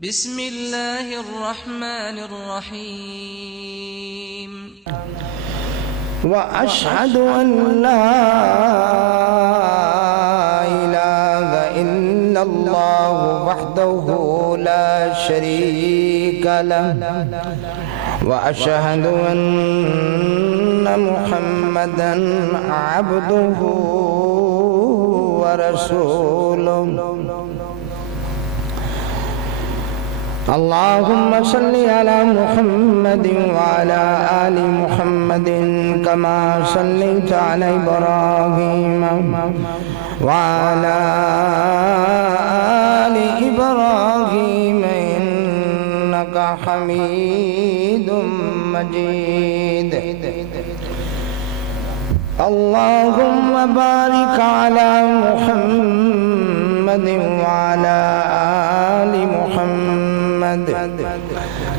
بسم الله الرحمن الرحيم وأشهد أن لا إله إلا الله وحده لا شريك له وأشهد أن محمدًا عبده ورسوله اللهم صل على محمد وعلى آل محمد كما صليت على إبراهيم وعلى آل إبراهيم إنك حميد مجيد اللهم بارك على محمد وعلى آل محمد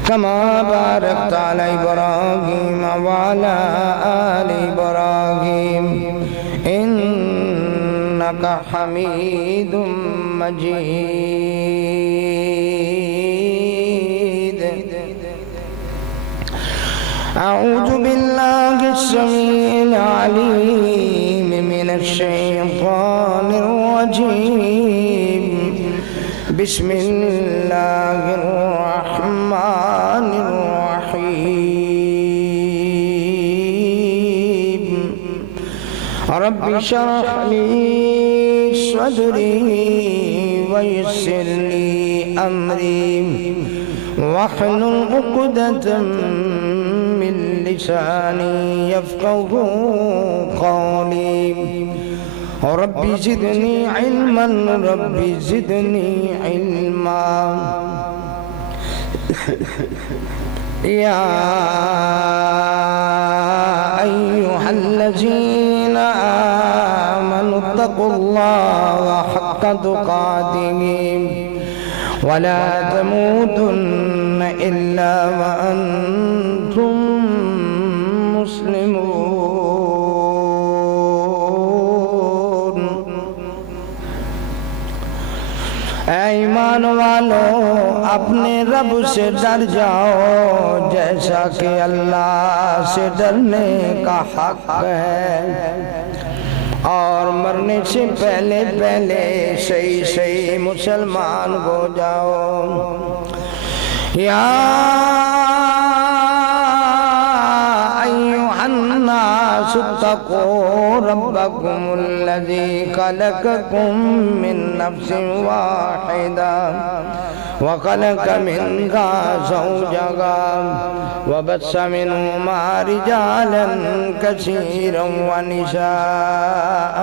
كما باركت على إبراهيم وعلى آل إبراهيم إنك حميد مجيد أعوذ بالله السميع العليم من الشيطان الرجيم بسم الله الرحمن الرحيم رب اشرح لي صدري ويسر لي أمري واحلل عقدة من لساني يفقهوا قولي رب زدني علما رب زدني علما يا أيها الذين آمنوا اتقوا الله حق تقاته ولا تموتن إلا وأنتم مسلمون اے ایمان والو اپنے رب سے ڈر جاؤ جیسا کہ اللہ سے ڈرنے کا حق ہے اور مرنے سے پہلے صحیح مسلمان ہو جاؤ یا ایھا الناس اتقوا ربکم الذی خلقکم من نفس واحدہ وخلق منها زوجها وبث منهما رجالا كثيرا ونساء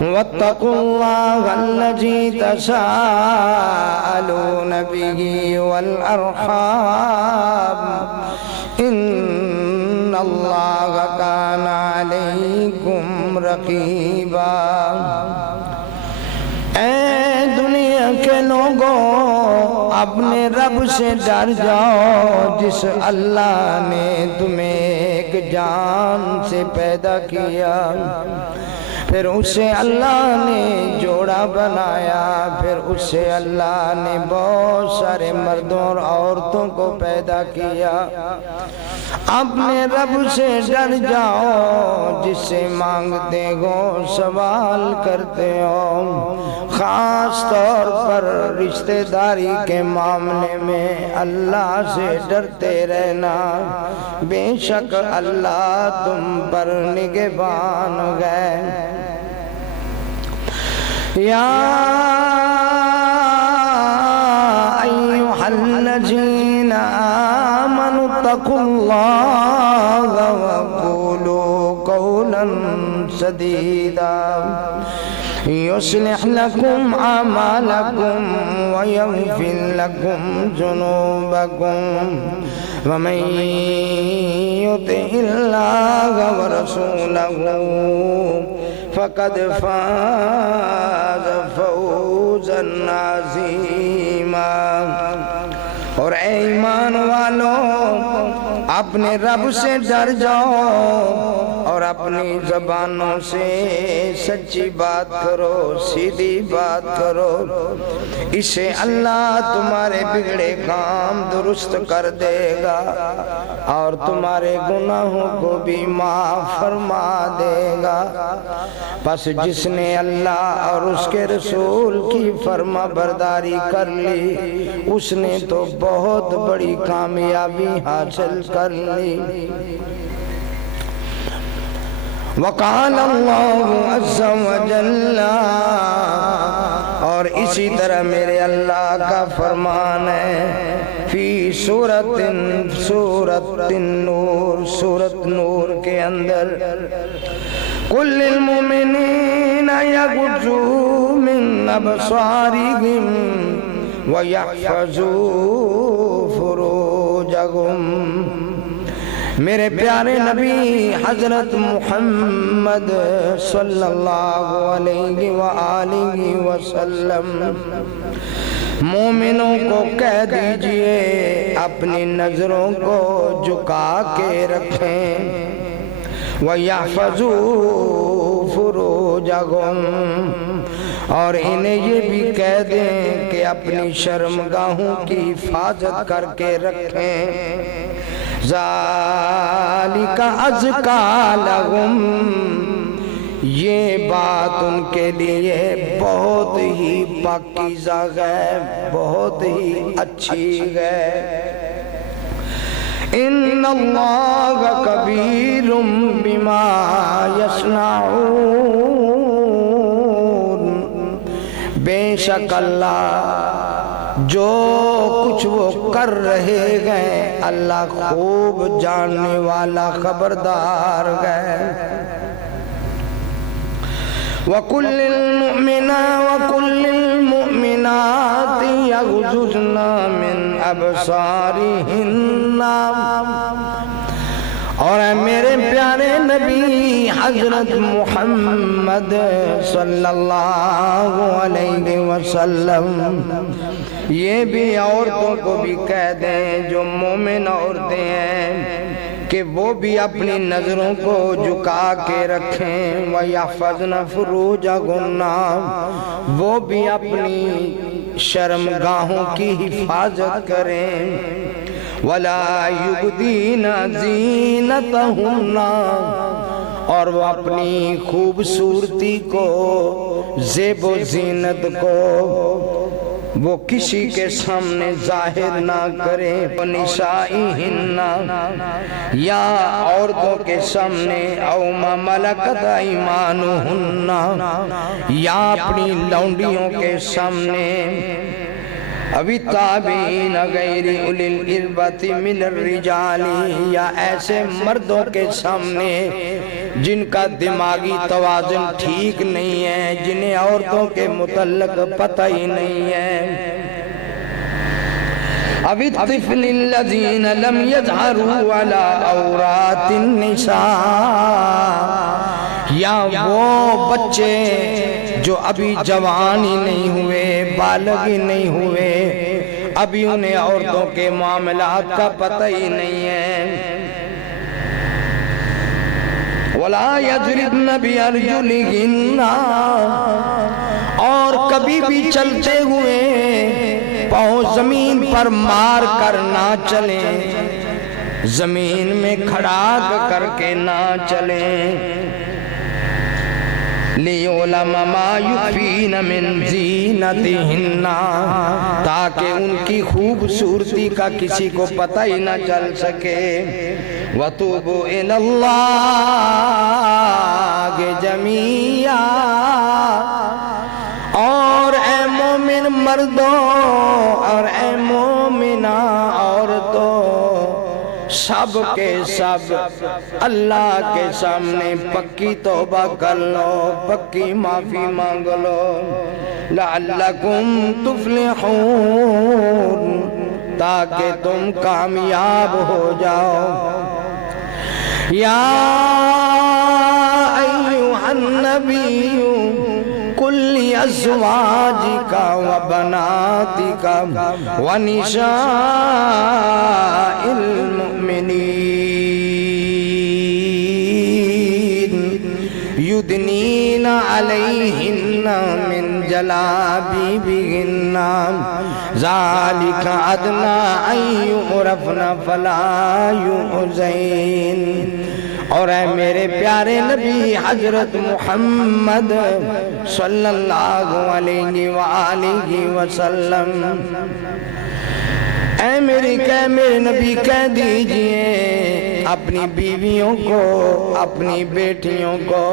واتقوا الله الذي تساءلون به والأرحام إن الله كان عليكم رقيبا اے دنیا کے لوگوں اپنے رب سے ڈر جاؤ جس اللہ نے تمہیں ایک جان سے پیدا کیا پھر اسے اللہ نے جوڑا بنایا پھر اسے اللہ نے بہت سارے مردوں اور عورتوں کو پیدا کیا اپنے رب سے ڈر جاؤ جس سے مانگتے ہو سوال کرتے ہو خاص طور پر رشتہ داری کے معاملے میں اللہ سے ڈرتے رہنا بے شک اللہ تم پر نگہبان ہے یا ایھا الذین آمنوا اتقوا اللہ وقولوا قولا سدیدا يصلح لكم أعمالكم ويغفر لكم ذنوبكم ومن يطع الله ورسوله فقد فاز فوزا عظيما اور اے ایمان والو اپنے رب سے ڈر جاؤ اور اپنی زبانوں سے سچی بات کرو، سیدھی بات کرو، اسے اللہ تمہارے بگڑے کام درست کر دے گا اور تمہارے گناہوں کو بھی معاف فرما دے گا۔ پس جس نے اللہ اور اس کے رسول کی فرما برداری کر لی، اس نے تو بہت بڑی کامیابی حاصل کر لی۔ وقال اللہ عز وجل، اور اسی طرح میرے اللہ کا فرمان ہے فی سورۃ النور، سورۃ نور کے اندر، قل للمؤمنین یغضوا من ابصارہم وَيَحْفَظُوا فُرُوجَهُمْ۔ میرے پیارے نبی حضرت محمد صلی اللہ علیہ وآلہ وسلم، مومنوں کو کہہ دیجئے اپنی نظروں کو جھکا کے رکھیں، وَيَحْفَظُوا فُرُوجَهُمْ، اور انہیں یہ بھی کہہ دیں کہ اپنی شرمگاہوں کی حفاظت کر کے رکھیں، ذَلِكَ أَزْكَىٰ لَهُمْ، یہ بات ان کے لیے بہت ہی پاکیزہ ہے، بہت ہی اچھی ہے۔ إِنَّ اللَّهَ كَبِيرٌ بِمَا يَصْنَعُونَ، بے شک اللہ جو کچھ وہ کر رہے گئے اللہ خوب جاننے والا خبردار ہے۔ وَقُلْ لِلْمُؤْمِنَاتِ يَغْضُضْنَ مِنْ أَبْصَارِهِنَّ، اور اے میرے پیارے نبی حضرت محمد صلی اللہ علیہ وسلم، یہ بھی عورتوں کو بھی کہہ دیں جو مومن عورتیں ہیں کہ وہ بھی اپنی نظروں کو جھکا کے رکھیں، وَيَحْفَظْنَ فُرُوجَهُنَّ، وہ بھی اپنی شرمگاہوں کی حفاظت کریں، وَلَا يُبْدِينَ زِينَتَهُنَّ، اور وہ اپنی خوبصورتی کو، زیب و زینت کو وہ کسی کے سامنے ظاہر نہ کریں، وَنِسَائِهِنَّ، یا عورتوں کے سامنے، اَوْ مَا مَلَكَتْ أَيْمَانُهُنَّ، یا اپنی لونڈیوں کے سامنے، ابھی تابعین غیر اولی الاربۃ من الرجال، یا ایسے مردوں کے سامنے جن کا دماغی توازن ٹھیک نہیں ہے، جنہیں عورتوں کے متعلق پتہ ہی نہیں ہے، ابھی الطفل الذین لم یظہروا علی عورات النساء، یا وہ بچے جو ابھی جوان ہی نہیں ہوئے، بالغ ہی نہیں ہوئے، ابھی انہیں عورتوں کے معاملات کا پتہ ہی نہیں ہے، وَلَا يَضْرِبْنَ بِأَرْجُلِهِنَّ، اور کبھی بھی چلتے ہوئے پاؤں زمین پر مار کر نہ چلیں، زمین میں کھڑا کر کے نہ چلیں، لِيُعْلَمَ مَا يُخْفِينَ مِنْ زِينَتِهِنَّ، تاکہ ان کی خوبصورتی کا کسی کو پتہ ہی نہ چل سکے، وَتُوبُوا إِلَى اللَّهِ جَمِيعًا، اور اے مومن مردوں اور اے مومنہ عورتوں، سب کے سب اللہ کے سامنے پکی توبہ کر لو، پکی معافی مانگ لو، لعلکم تفلحون، تاکہ تم کامیاب ہو جاؤ۔ یا ایھا النبی قل لأزواجک وبناتک ونساء المؤمنین علیہن من جلابیبہن ذالک ادنی ان یعرفن فلا یؤذین۔ اور اے میرے پیارے نبی حضرت محمد صلی اللہ علیہ وآلہ وسلم، اے میرے نبی کہہ دیجئے اپنی بیویوں کو، اپنی بیٹیوں کو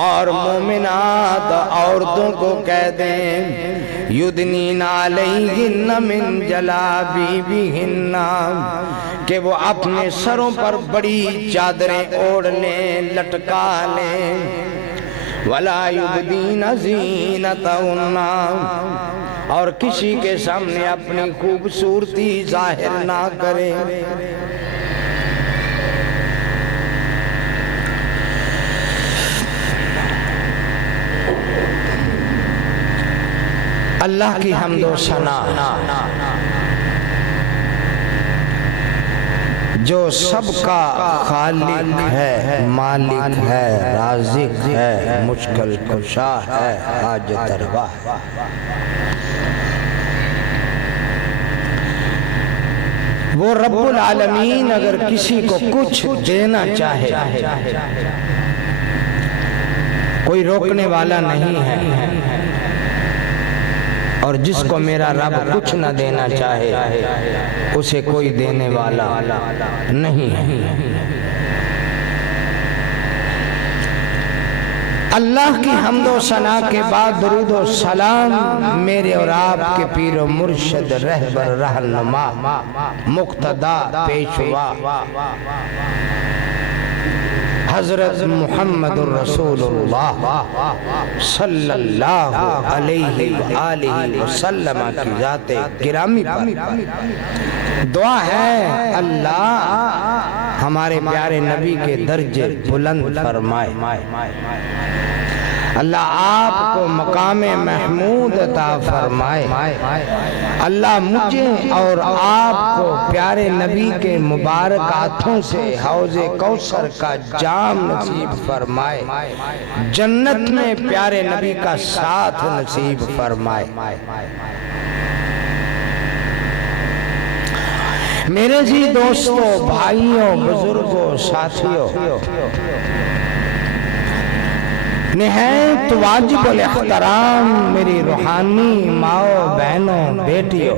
اور مومنات عورتوں کو کہہ دیں یدنین علیہن من جلابیبہن، کہ وہ اپنے سروں پر بڑی چادریں اوڑھ لیں، لٹکا لیں، ولا یبدین زینتہن، اور کسی کے سامنے اپنی خوبصورتی ظاہر نہ کریں۔ اللہ کی حمد و ثنا جو سب کا خالق ہے، مالک ہے، رازق ہے، مشکل کشا ہے، حاجت روا ہے۔ وہ رب العالمین اگر کسی کو کچھ دینا چاہے کوئی روکنے والا نہیں ہے، اور جس کو میرا رب کچھ نہ دینا چاہے اسے کوئی دینے والا نہیں ہے۔ اللہ کی حمد و ثنا کے بعد درود و سلام میرے اور آپ کے پیر و مرشد، رہبر، رہنما، مقتدا، پیشوا حضرت محمد الرسول اللہ صلی اللہ علیہ وآلہ وسلم کی ذات گرامی پر دعا ہے اللہ ہمارے پیارے نبی کے درجے بلند فرمائے، اللہ آپ کو مقام محمود عطا فرمائے، اللہ مجھے اور آپ کو پیارے نبی کے مبارک ہاتھوں سے حوض کوثر کا جام نصیب فرمائے، جنت میں پیارے نبی کا ساتھ نصیب فرمائے۔ میرے جی دوستوں، بھائیوں، بزرگوں، ساتھیوں، نہایت واجب الاحترام میری روحانی ماؤں، بہنوں، بیٹیوں،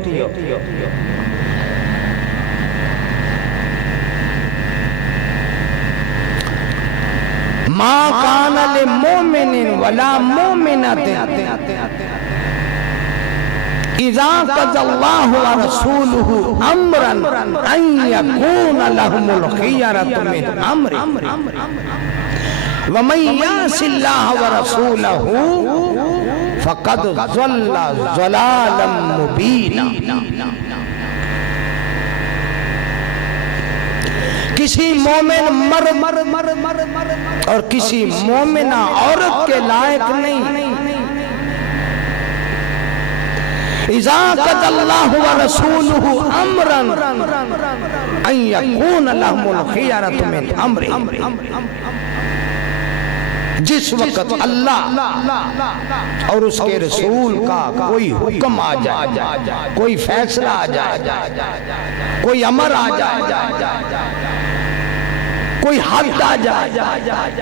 ما کان لمؤمن ولا مؤمنۃ اذا قضى الله ورسوله امرا ان يكون لهم الخيرة من امرهم وَمَن يَعْصِ اللَّهَ وَرَسُولَهُ فَقَدْ ضَلَّ ضَلَالًا مُبِينًا۔ کسی مومن مرد اور کسی مومنہ عورت کے لائق نہیں اِذَا قَضَى اللَّهُ وَرَسُولُهُ أَمْرًا أَن يَكُونَ لَهُمُ الْخِيَرَةُ مِنْ أَمْرِهِمْ، جس وقت اللہ اور اس کے رسول کا کوئی حکم آ جائے، کوئی فیصلہ آ جائے، کوئی امر آ جائے، کوئی حد آ جائے،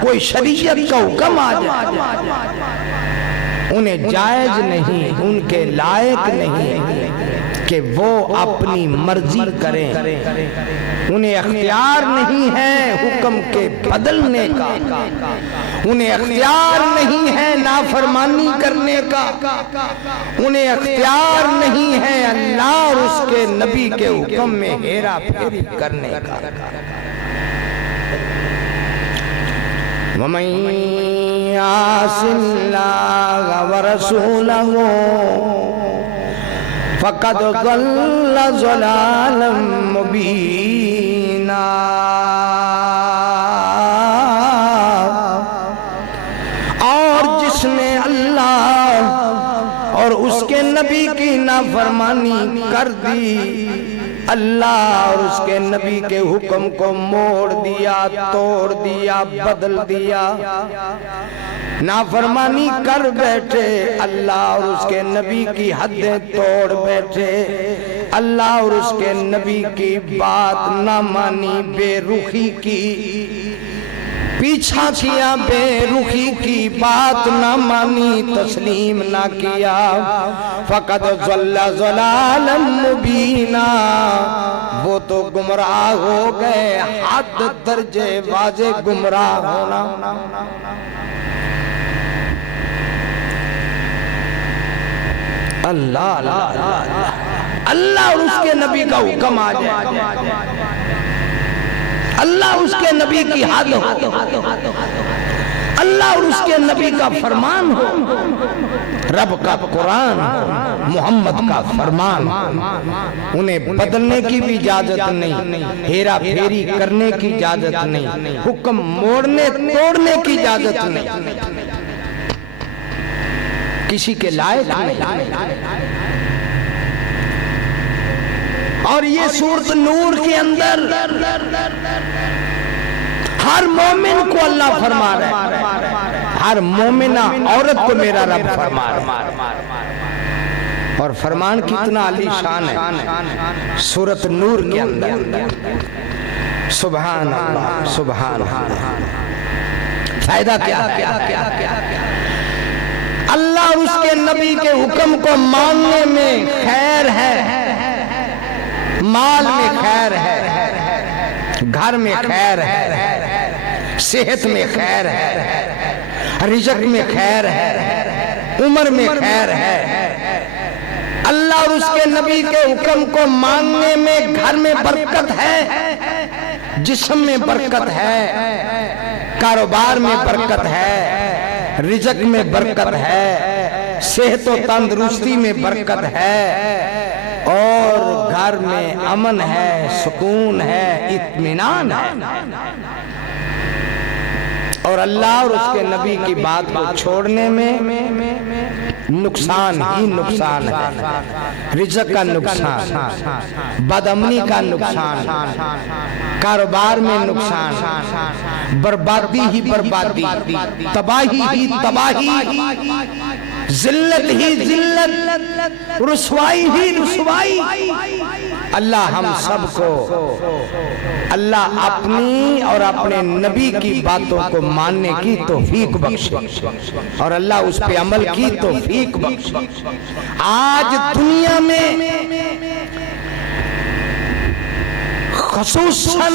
کوئی شریعت کا حکم آ جائے، انہیں جائز نہیں، ان کے لائق نہیں کہ وہ اپنی مرضی کریں، انہیں اختیار نہیں ہے حکم کے بدلنے کا، انہیں اختیار نہیں ہے نافرمانی کرنے کا، انہیں اختیار نہیں ہے اللہ اور اس کے نبی کے حکم میں ہیرا پھیری کرنے کا۔ وَمَن يَعْصِ اللَّهَ وَرَسُولَهُ فَقَدْ ضَلَّ ضَلَالًا مُبِينًا۔ اور جس نے اللہ اور اس کے نبی کی نافرمانی کر دی، اللہ اور اس کے نبی کے حکم کو موڑ دیا، توڑ دیا، بدل دیا، نافرمانی کر بیٹھے، اللہ اور اس کے نبی کی حدیں توڑ بیٹھے، اللہ اور اس کے نبی کی بات نہ مانی، بے رخی کی، پیچھا کیا، بے رخی کی بات نہ مانی، تسلیم نہ کیا، فقد ضل ضلالا مبینا، وہ تو گمراہ ہو گئے حد درجے واضح گمراہ ہونا۔ اللہ اللہ اللہ اللہ اور اس کے نبی کا حکم آ جائے، اللہ اس کے نبی کی حد ہو، اللہ اور اس کے نبی کا فرمان ہو، رب کا قرآن ہو، محمد کا فرمان ہو، انہیں بدلنے کی بھی اجازت نہیں، ہیرا پھیری کرنے کی اجازت نہیں، حکم موڑنے توڑنے کی اجازت نہیں، کسی کے لائق نہیں۔ اور یہ سورۃ نور کے اندر ہر مومن کو اللہ فرما رہا ہے، ہر مومنہ عورت کو میرا رب فرما رہا ہے، اور فرمان کتنا علی شان ہے سورۃ نور کے اندر، سبحان اللہ سبحان اللہ۔ فائدہ کیا ہے؟ اللہ اور اس کے نبی کے حکم کو ماننے میں خیر ہے، مال میں خیر ہے، گھر میں خیر ہے، صحت میں خیر ہے، رزق میں خیر ہے، عمر میں خیر ہے۔ اللہ اور اس کے نبی کے حکم کو ماننے میں گھر میں برکت ہے، جسم میں برکت ہے، کاروبار میں برکت ہے، رزق میں برکت ہے، صحت و تندرستی میں برکت ہے، اور گھر میں امن ہے، سکون ہے، اطمینان ہے۔ اور اللہ اور اس کے نبی کی بات کو چھوڑنے میں نقصان ہی نقصان ہے، رزق کا نقصان، بدامنی کا نقصان، کاروبار میں نقصان، بربادی ہی بربادی، تباہی ہی تباہی، ذلت ہی ذلت، رسوائی ہی رسوائی۔ اللہ ہم سب کو، اللہ اپنی اور اپنے نبی کی باتوں کو ماننے کی توفیق بخشے، اور اللہ اس پہ عمل کی توفیق بخشے۔ آج دنیا میں خصوصاً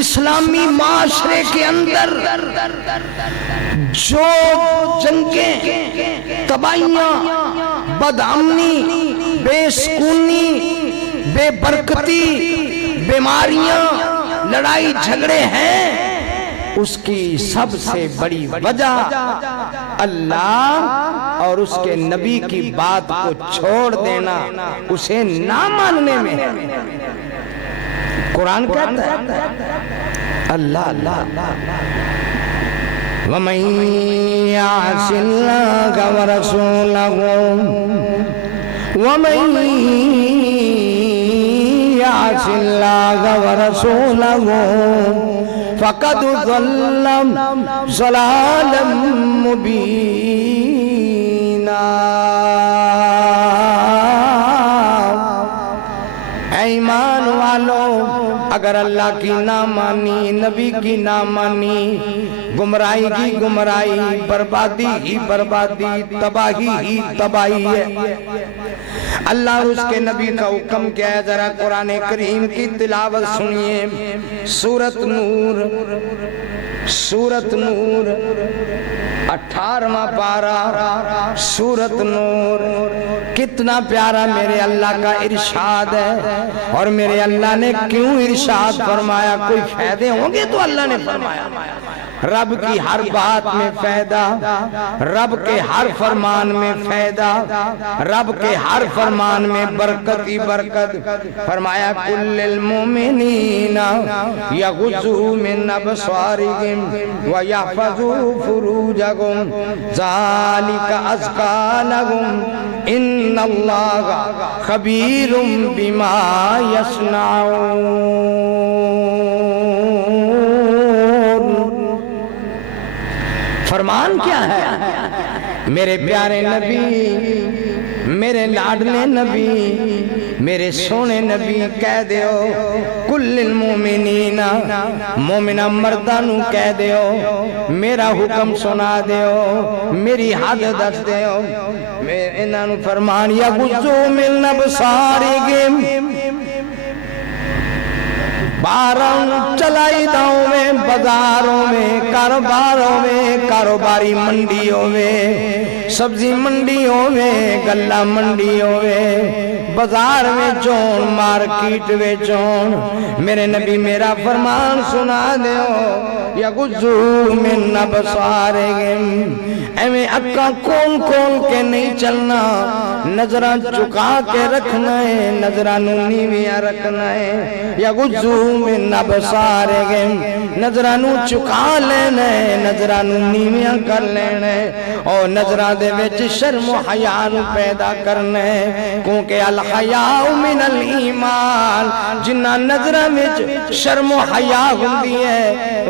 اسلامی معاشرے کے اندر جو جنگیں، تباہیاں، بدامنی، بے سکونی، بے برکتی، بیماریاں، لڑائی جھگڑے ہیں، اس کی سب سے بڑی وجہ اللہ اور اس کے نبی کی بات کو چھوڑ دینا، اسے نہ ماننے میں ہے۔ قرآن کہتا ہے اللہ اللہ وَمَن يَعْصِ اللَّهَ وَرَسُولَهُ وَمَن يَعْصِ اللَّهَ وَرَسُولَهُ فَقَدْ ضَلَّ ضَلَالًا مُبِينًا۔ اے ایمان والو، اگر اللہ کی نہ مانی، نبی کی نہ مانی، گمراہی کی گمراہی، بربادی ہی بربادی، تباہی ہی تباہی ہے۔ اللہ اور اس کے نبی کا حکم کیا ہے؟ ذرا قرآن کریم کی تلاوت سنیے، سورۃ نور، سورۃ نور 18واں پارہ، سورۃ نور۔ کتنا پیارا میرے اللہ کا ارشاد ہے، اور میرے اللہ نے کیوں ارشاد فرمایا؟ کوئی فائدے ہوں گے تو اللہ نے فرمایا۔ رب کی ہر بات میں فائدہ، رب کے ہر فرمان میں فائدہ، رب کے ہر فرمان میں برکت ہی برکت۔ فرمایا کل للمؤمنین یغضوا من ابصارہم ویحفظوا فروجہم ذالک ازکی لہم ان اللہ خبیر بما یصنعون۔ فرمایا فرمان کیا ہے؟ میرے پیارے نبی، میرے لاڈلے نبی، میرے سونے نبی کہہ دیو کل المومنین، مومنہ مردانو کہہ دیو میرا حکم سنا دیو، میری حد دس دیو۔ میں انہاں نو فرمان یغضوا من ابصارہم، باروں چلائی داؤں میں، بازاروں میں، کاروباروں میں، کاروباری منڈیوں میں، سبزی منڈیوں میں، گلہ منڈیوں میں، بازار میں چون، مارکیٹ میں چون، میرے نبی میرا فرمان سنا دیو یغضوا من ابصارہم، ایویں اکاں کھول کھول کے نہیں چلنا، نظرہ چکا کے رکھنا ہے، نظرہ نیویاں رکھنا ہے۔ یغضوا من ابصارہم، نظرہ چکا لینا ہے، نظرہ نیویاں کر لینا ہے، اور نظرہ دے وچ شرم و حیا نو پیدا کرنا ہے، کیونکہ الحیاء من الایمان، جنہ نظرہ وچ شرم و حیا ہوندی ہے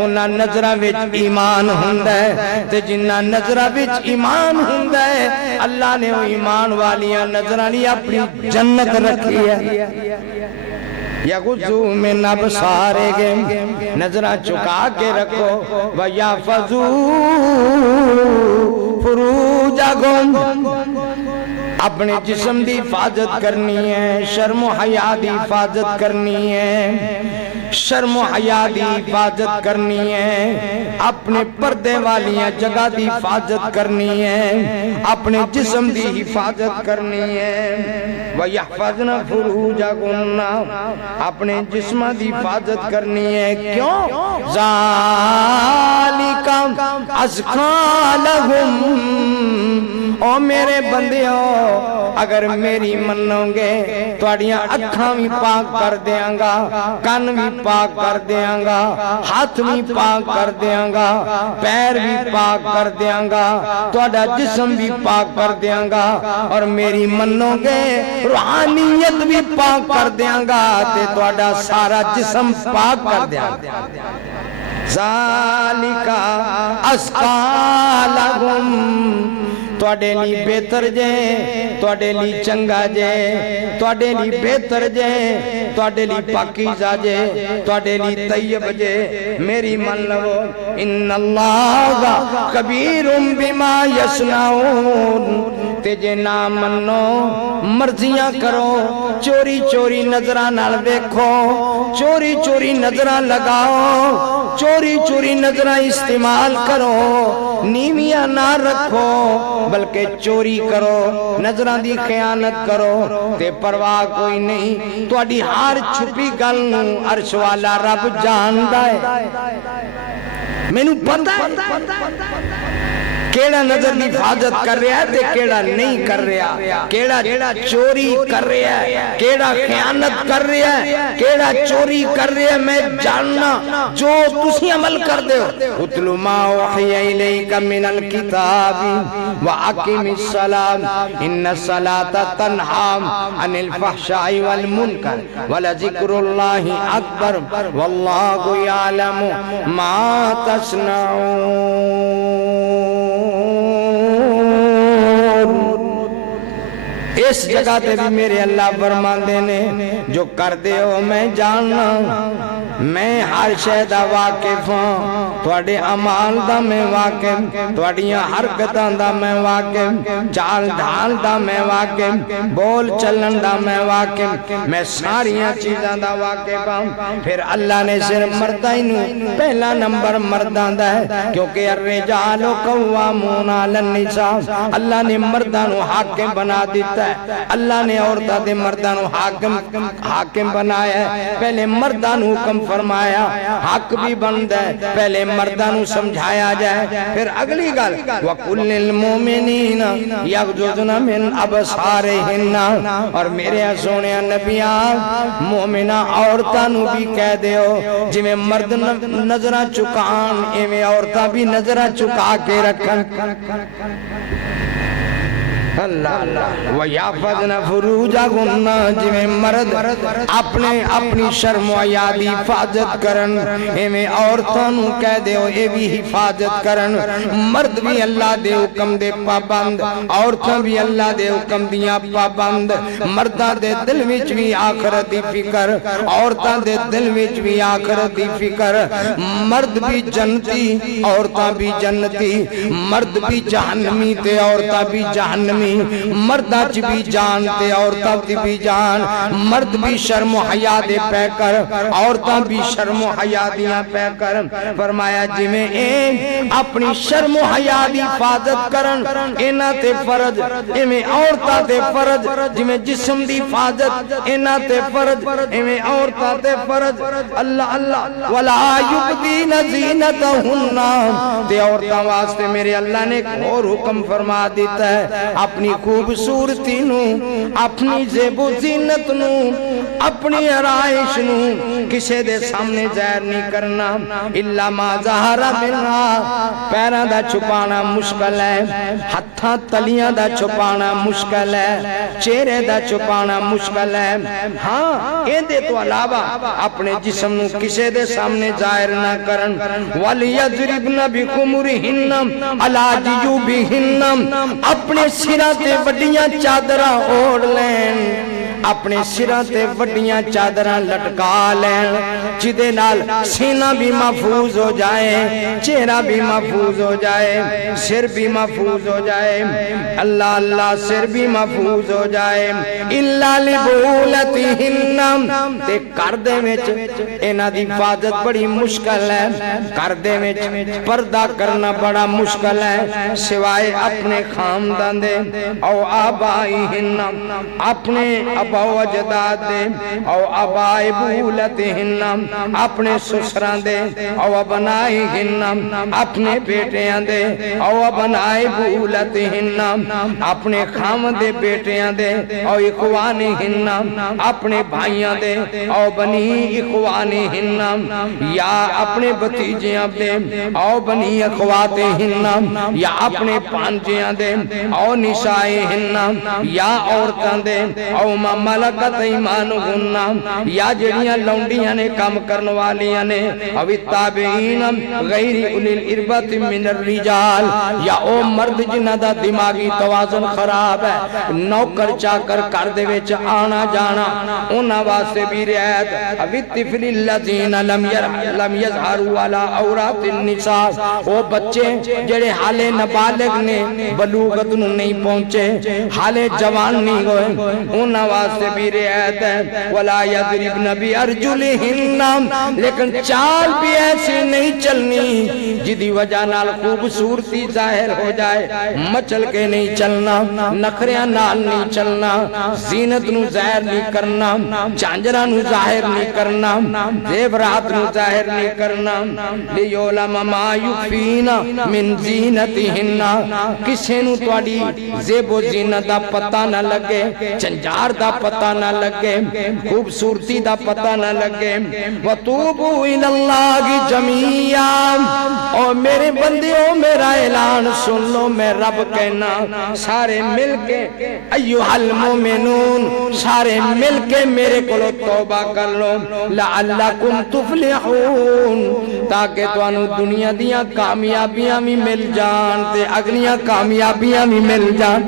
انہاں نظرہ وچ ایمان ہوندا ہے، تے جنہ نظرہ وچ ایمان ہوندا ہے اللہ نے وہ ایمان والیاں نظراں لی اپنی جنت رکھی ہے۔ یغضوا من ابصارہم، نظرہ چکا کے رکھو، وَيَحْفَظُوا فُرُوجَهُمْ، اپنے جسم دی حفاظت کرنی ہے، شرم و حیا دی حفاظت کرنی ہے، شرم و حیا دی حفاظت کرنی ہے، اپنے پردے والیاں جگہ دی حفاظت کرنی ہے، اپنے جسم دی حفاظت کرنی ہے۔ وَيَحْفَظْنَ فُرُوجَهُنَّ، اپنے جسم دی حفاظت کرنی ہے، کیوں؟ ذَالِكَ أَزْكَىٰ لَهُمْ، او میرے بندیوں اگر میری منو گے تواڈیاں اکھاں بھی پاک کر دیاں گا، کان بھی پاک کر دیاں گا، ہاتھ بھی پاک کر دیاں گا، پیر بھی پاک کر دیاں گا، تواڈا جسم بھی پاک کر دیاں گا، اور میری منو گے روحانیت بھی پاک کر دیاں گا، تے تواڈا سارا جسم پاک کر دیاں گا۔ ذَالِكَ أَزْكَىٰ لَهُمْ، تواڈے لی بہتر جے، تواڈے لی چنگا جے، تواڈے لی بہتر جے، تواڈے لی پاکیزہ جے، تواڈے لی طیب جے، میری من لو ان اللہ خبیر بما یصنعون، تے جے نہ منو مرضیاں کرو، چوری چوری نظراں نال ویکھو، چوری چوری نظراں لگاؤ، چوری چوری نظراں استعمال کرو، نیویاں نہ رکھو بلکہ چوری کرو، نظراں دی خیانت کرو، تے پرواہ کوئی نہیں، تواڈی ہر چھپی گل نوں عرش والا رب جاندا ہے۔ مینوں پتہ ہے کیڑا نظر دی حفاظت کر رہا ہے تے کیڑا نہیں کر رہا، کیڑا چوری کر رہا ہے، کیڑا خیانت کر رہا ہے، کیڑا چوری کر رہا ہے، میں جاننا جو تسی عمل کر دے ہو۔ اتلو ما اوحی الیک من الکتاب واقم الصلاۃ ان الصلاۃ تنہی عن الفحشاء والمنکر ولذکر اللہ اکبر واللہ یعلم ما تصنعون۔ اس جگہ تے بھی میرے اللہ فرماندے نے جو کر دے ہو میں جاننا، میں ہر شے دا واقف ہاں، تواڈے اعمال دا میں واقف، تواڈیاں حرکتاں دا میں واقف، چال ڈھال دا میں واقف، بول چلن دا میں واقف، میں ساریاں چیزاں دا واقف ہاں۔ پھر اللہ نے صرف مرداں نوں پہلا نمبر مرداں دا ہے، کیونکہ الرجال قوامون علی النساء، اللہ نے مرداں نوں حاکم بنا دیتا ہے، اللہ نے عورتاں دے مرداں نوں حاکم بنایا ہے، پہلے مرداں نوں حکم فرمایا، حق بھی بند ہے، پہلے مرداں نوں سمجھایا جائے، پھر اگلی گل وَقُلِ الْمُؤْمِنِينَ يَغْضُضْنَ مِنْ أَبْصَارِهِنَّ، اور میرے سونے نبیاں مومنہ عورتاں نوں بھی کہہ دیو جویں مرد نظراں چکان ایویں عورتاں بھی نظراں چکا کے رکھن۔ اللہ وَيَحْفَظْنَ فُرُوجَهُنَّ جویں مرد اپنی شرم و حیا دی حفاظت کرن ایویں عورتاں نوں کہہ دیو اے بھی حفاظت کرن مرد بھی اللہ دے حکم دے پابند عورتاں بھی اللہ دے حکم دیاں پابند مرداں دے دل وچ بھی آخرت دی فکر عورتاں دے دل وچ بھی آخرت دی فکر مرد بھی جنتی عورتاں بھی جنتی مرد بھی جہنمی تے عورتاں بھی جہنمی مرداں چ بھی جان تے عورتاں دی بھی جان مرد بھی شرم و حیا دے پے کر عورتاں بھی شرم و حیا دیاں پے کر فرمایا جویں اے اپنی شرم و حیا دی حفاظت کرن انہاں تے فرض ایویں عورتاں تے فرض جویں جسم دی حفاظت انہاں تے فرض ایویں عورتاں تے فرض اللہ اللہ ولا یبدین زینتہن تے عورتاں واسطے میرے اللہ نے ایک اور حکم فرما دیتا ہے اپنی خوبصورتی نو اپنی زیب و زینت نو اپنی آرائش نو کسے دے سامنے ظاہر نہیں کرنا الا ما ظہر منہا پیراں دا چھپانا مشکل ہے ہتھاں تلیاں دا چھپانا مشکل ہے چہرے دا چھپانا مشکل ہے ہاں اے دے تو علاوہ اپنے جسم نو کسے دے سامنے ظاہر نہ کرن وَلْيَضْرِبْنَ بِخُمُرِهِنَّ عَلَىٰ جِيُوبِهِنَّ اپنے سراں تے وڈیاں چادراں اوڑھ لین اپنے سراں تے وڈیاں چادراں لٹکا لین جدے نال سینہ بھی محفوظ ہو جائے چہرہ بھی محفوظ ہو جائے سر بھی محفوظ ہو جائے اللہ اللہ سر بھی محفوظ ہو جائے اِلَّا لِبُولَتِهِنَّ تے کردے وچ انہاں دی حفاظت بڑی مشکل ہے کردے وچ پردہ کرنا بڑا مشکل ہے سوائے اپنے خاندان دے او آبائہن اپنے ابا و اجداد دے او آبائی بولتہن اپنے سسران دے او ابنائہن اپنے بیٹیاں دے او ابنائی بولتہن اپنے خامد دے بیٹیاں دے او اخوانہن اپنے بھائیاں دے او بنی اخوانہن یا اپنے بھتیجیاں دے او بنی اخواتہن یا اپنے پانجیاں دے او نسائہن یا عورتاں دے او ملکت ایمانہن یا جڑیاں لونڈیاں نے کام کرنے والیاں نے او التابعین غیر اولی الاربت من الرجال یا او مرد جنہ دا دماغی توازن خراب ہے نوکر چاکر کردے وچ آنا جانا انہاں واسطے بھی رعایت او الطفل الذین لم یظہروا علی عورات النساء وہ بچے جڑے حالے نابالغ نے بلوغت نو نہیں پہنچے حالے جوان نہیں ہوئے انہاں واسطے بھی رعایت ہے ولا یضربن بارجلہن لیکن چال بھی ایسی نہیں چلنی جدی وجہ نال خوبصورتی ظاہر ہو جائے مچل کے نہیں چلنا نخریاں نال نہیں چلنا زینت نو ظاہر نہیں کرنا چانجرہ نو ظاہر نہیں کرنا زیورات نو ظاہر نہیں کرنا لیولم ما یخفین من زینتہن کسے نو تواڈی زیب و زینت دا پتہ نہ لگے چنجار دا پتہ نہ لگے خوبصورتی دا پتہ نہ لگے وَتُوبُوا إِلَى اللَّهِ جَمِيعًا اور میرے بندیوں میرا اعلان سن لو میں رب کہنا سارے مل کے ایوہ المومنون سارے مل کے میرے کلو توبہ کر لو لَعَلَّكُمْ تُفْلِحُونَ تاکہ تو انہوں دنیا دیاں کامیابیاں بھی مل جان تے اگلیاں کامیابیاں بھی مل جان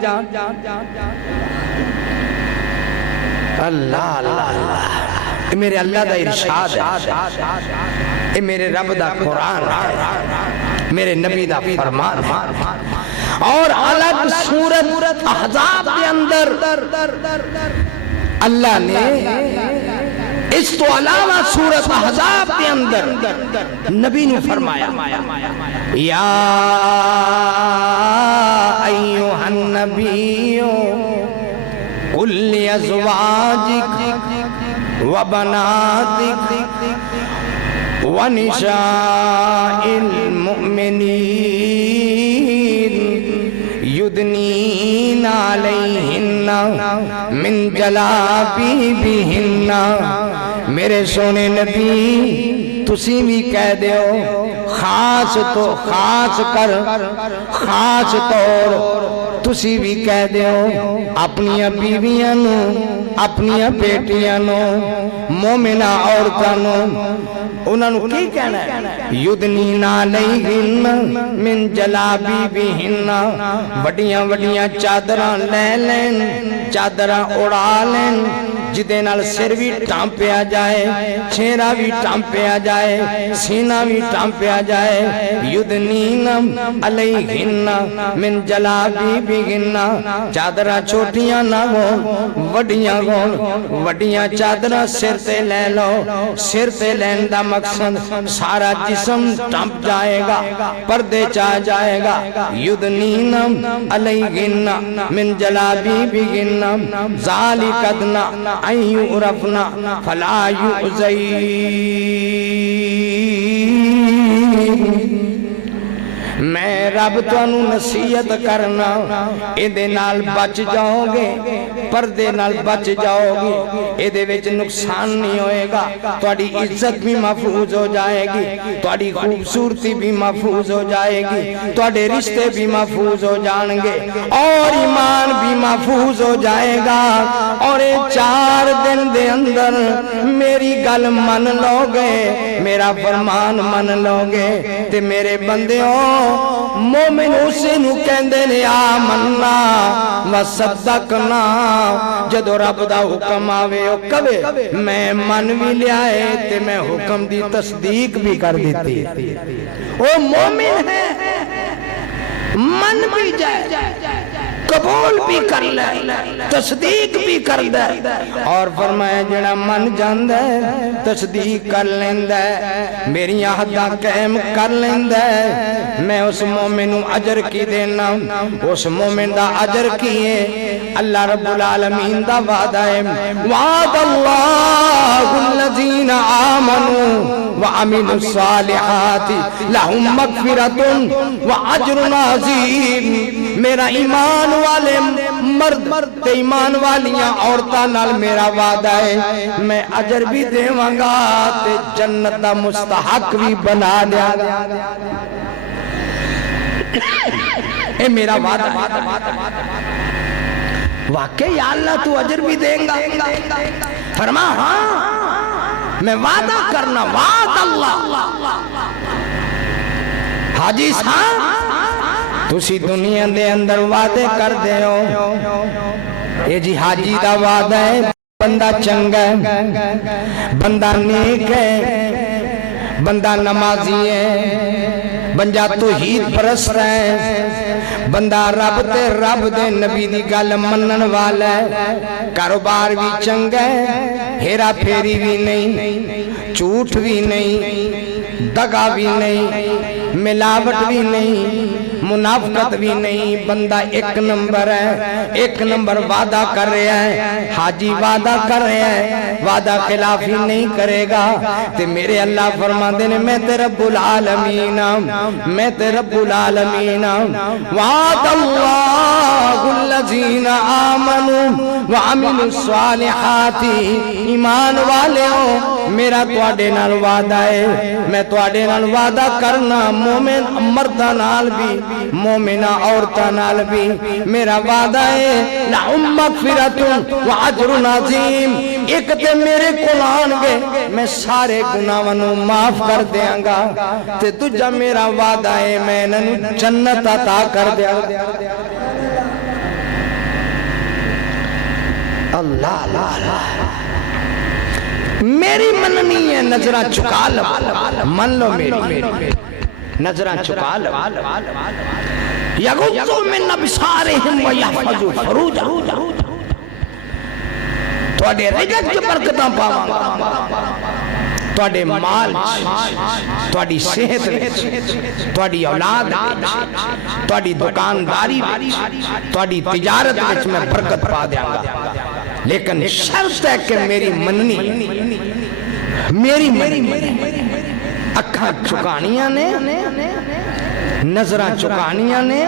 اللہ اللہ اللہ میرے اللہ دا ارشاد ہے میرے رب دا قرآن ہے میرے نبی دا فرمان ہے اور الگ سورت احزاب کے اندر اللہ نے اس تو علاوہ سورت احزاب کے اندر نبی نے فرمایا یا ایوہ النبیو قل لأزواجك وبناتك ونساء المؤمنين يدنين عليهن من جلابيبهن میرے سونے نبی تسی بھی کہہ دیو خاص طور تسی بھی کہہ دیو اپنی بیویاں نو اپنی بیٹیاں نو مومنہ عورتاں نو انہاں نو کی کہنا ہے یدنین علیہن من جلابیبہن وڈیاں وڈیاں چادراں لے لین چادراں اڑا لین جدے نال سر بھی ٹامپیا جائے چہرہ بھی ٹامپیا جائے سینہ بھی ٹامپیا جائے یدنین علیہن من جلابیبہن چادراں چھوٹیاں نہ ہون وڈیاں ہون وڈیاں چادراں سر تے لے لو سر تے لین دا مقصد سارا جسم ٹامپ جائے گا پردے چاہ جائے گا یدنین علیہن من جلابیبہن ذالک ادنی ان یعرفن فلا یؤذین میں رب تانوں نصیحت کرنا ایدے نال بچ جاؤ گے پردے نال بچ جاؤ گے ایدے وچ نقصان نہیں ہوئے گا تہاڈی عزت بھی محفوظ ہو جائے گی تہاڈی خوبصورتی بھی محفوظ ہو جائے گی تہاڈے رشتے بھی محفوظ ہو جائیں گے اور ایمان بھی محفوظ ہو جائے گا اور 4 دن دے اندر میری گل من لو گے میرا فرمان من لو گے تے میرے بندیوں مومن اسے نو کہندے نے آمنا وصدقنا جدو رب دا حکم آوے او کبے میں من بھی لیائے تے میں حکم دی تصدیق بھی کر دیتی او مومن ہے من بھی جائے قبول بھی کر لے تصدیق بھی کر دے اور فرمایا جڑا من جاندہ ہے تصدیق کر لیندہ ہے میری حداں قائم کر لیندہ ہے میں اس مومن اجر کی دینا اس مومن دا اجر کیے اللہ رب العالمین دا وعدہ ہے وعد اللہ الذین آمنوا وعملوا الصالحات لہم مغفرۃ وعجر عظیم میرا ایمان والے مرد تے ایمان والیاں عورتاں نال میرا وعدہ ہے میں اجر بھی دیواں گا تے جنت دا مستحق بھی بنا دیا اے میرا وعدہ واقعی یا اللہ تو اجر بھی دیں گا فرما ہاں میں وعدہ کرنا وعد اللہ حاجی صاحب تسی دنیا دے اندر وعدے کر دے ہو یہ جی حاجی دا وعدہ ہے بندہ چنگا ہے بندہ نیک ہے بندہ نمازی ہے بندہ توحید پرست ہے بندہ رب تے رب دے نبی دی گل منن والا ہے کاروبار بھی چنگا ہے ہیرا پھیری بھی نہیں جھوٹ بھی نہیں دغا بھی نہیں ملاوٹ بھی نہیں منافقت بھی نہیں بندہ ایک نمبر ہے ایک نمبر وعدہ کر رہا ہے حاجی وعدہ کر رہا ہے وعدہ خلافی نہیں کرے گا تے میرے اللہ فرما دینے میں تے رب العالمین وعد اللہ الذین آمنوا وعملوا الصالحات ایمان والے ہو میرا تواڈے نال وعدہ ہے میں تواڈے نال وعدہ کرنا مومن مرداں نال بھی مومنہ عورتاں نال بھی میرا وعدہ ہے لہم مغفرۃ واجر عظیم ایک تے میرے کول آن گے میں سارے گناہاں نوں معاف کر دیاں گا تے تجا میرا وعدہ ہے میں انہاں جنت عطا کر دیاں اللہ اللہ میری مننی ہے نظرہ چکا لو من لو میری نظرہ چکا لو یغضوا من ابصارہم ویحفظوا فروجہم تواڈے رزق کی برکتاں پاواں گا تواڈے مال تواڈی صحت تواڈی اولاد تواڈی دکانداری تواڈی تجارت وچ میں برکت پا دیاں گا لیکن شرط ہے کہ میری مننی اکھاں چکانیاں نے نظرہ چکانیاں نے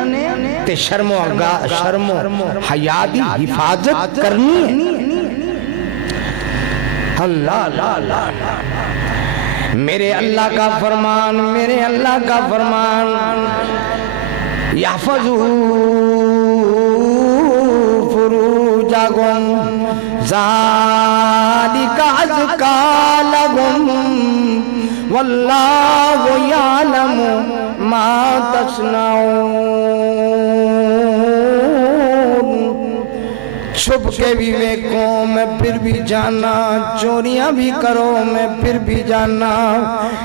تے شرم و حیا دی حفاظت کرنی ہے اللہ میرے اللہ کا فرمان یحفظوا جاگم ذالک ازکا لگم واللہ یعلم ما تصنعون چھپ کے بھی دیکھو میں پھر بھی جانا چوریاں بھی کرو میں پھر بھی جانا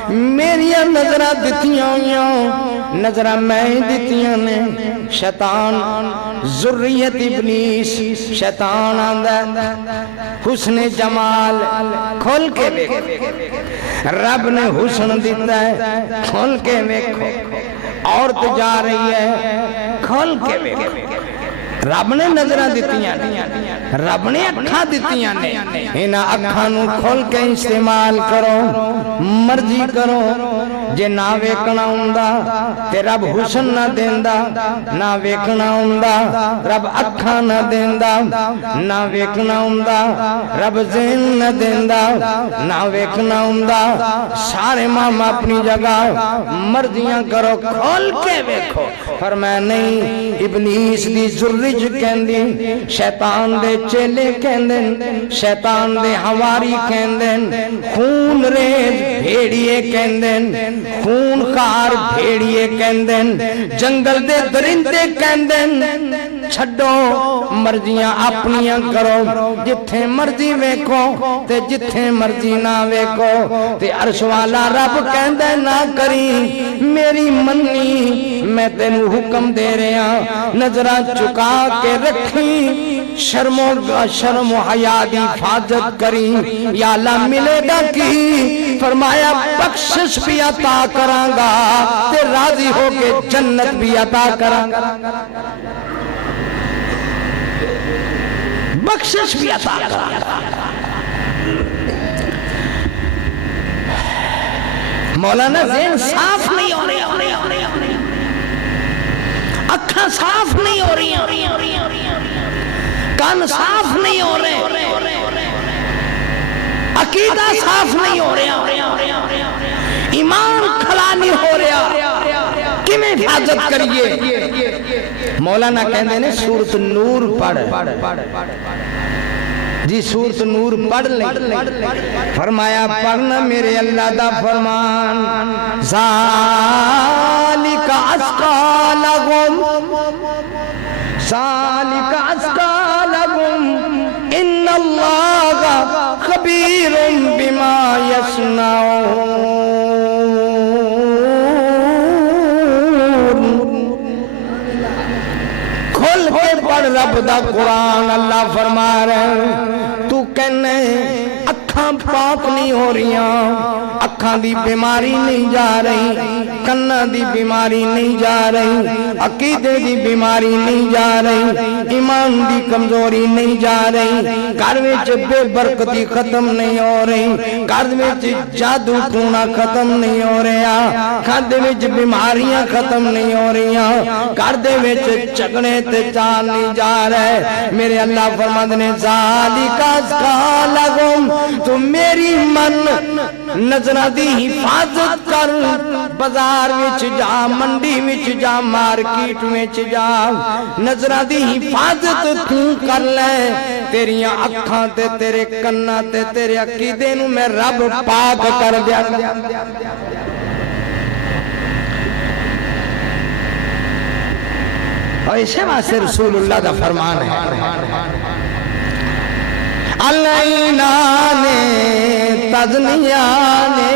میریاں نظرہ دتیاں ہویاں نظرہ میں دتیاں نے شیطان ذریت ابلیس شیطان آندہ حسن جمال کھول کے دیکھو رب نے حسن دیتا ہے کھول کے دیکھو عورت جا رہی ہے کھول کے دیکھو رب نے نظرہ دیتیاں نے رب نے اکھا دیتیاں نے انہاں اکھانوں کھول کے استعمال کرو مرضی کرو جے نہ ویکنا ہوندہ تے رب حسن نہ دیندہ نہ ویکنا ہوندہ رب اکھا نہ دیندہ نہ ویکنا ہوندہ رب ذہن نہ دیندہ نہ ویکنا ہوندہ سارے ماما اپنی جگہ مرضیاں کرو کھول کے ویکھو فرمایا نہیں ابلیس دی ذرج کہندی شیطان دے چیلے کہندن شیطان دے ہواری کہندن خون ریز بھیڑیے کہندن خون خار بھیڑیے کہندن جنگل دے درندے کہندن چھڑو مرضیاں اپنیاں کرو جتھے مرضی ویکھو تے جتھے مرضی نہ ویکھو تے عرش والا رب کہندے نہ کری میری منی میں تینوں حکم دے رہا نظرہ چکا کے رکھی شرم و حیا دی حفاظت کری یا اللہ ملے گا کی فرمایا بخشش بھی عطا کرانگا تے راضی ہو کے جنت بھی عطا کرانگا بخشش بھی عطا کرانگا مولانا ذہن صاف نہیں ہو رہی اکھاں صاف نہیں ہو رہی کان صاف نہیں ہو رہے عقیدہ صاف نہیں ہو رہا ایمان کھلا نہیں ہو رہا کیوں حفاظت کریے مولانا کہندے نے سورۃ نور پڑھ جی سورۃ نور پڑھ لیں فرمایا پڑھنا میرے اللہ دا فرمان ذالک ازکا لہم ذالک ازکا لہم ان اللہ خبیر بما یصنعون کھل کے پڑھ رب دا قرآن اللہ فرما رہے تو کہنے اکھاں پاک نہیں ہو رہی اکھاں دی بیماری نہیں جا رہی کناں دی بیماری نہیں جا رہی عقیدے دی بیماری نہیں جا رہی ایمان دی کمزوری نہیں جا رہی گھر وچ بے برکتی ختم نہیں ہو رہی گھر وچ جادو ٹونا ختم نہیں ہو رہا گھر دے وچ بیماریاں ختم نہیں ہو رہی گھر دے وچ جھگڑے تے چال نہیں جا رہے میرے اللہ فرماتے نے ذالک ازکا لہم تو میری من نظرہ دی حفاظت کر بازار وچ جا منڈی وچ جا مارکیٹ وچ جا نظرہ دی حفاظت تو کر لے تیریاں اکھاں تے تیرے کناں تے تیرے عقیدے نو میں رب پاک کر دیا اور اسے واسطے رسول اللہ دا فرمان ہے علینانے تزنیانے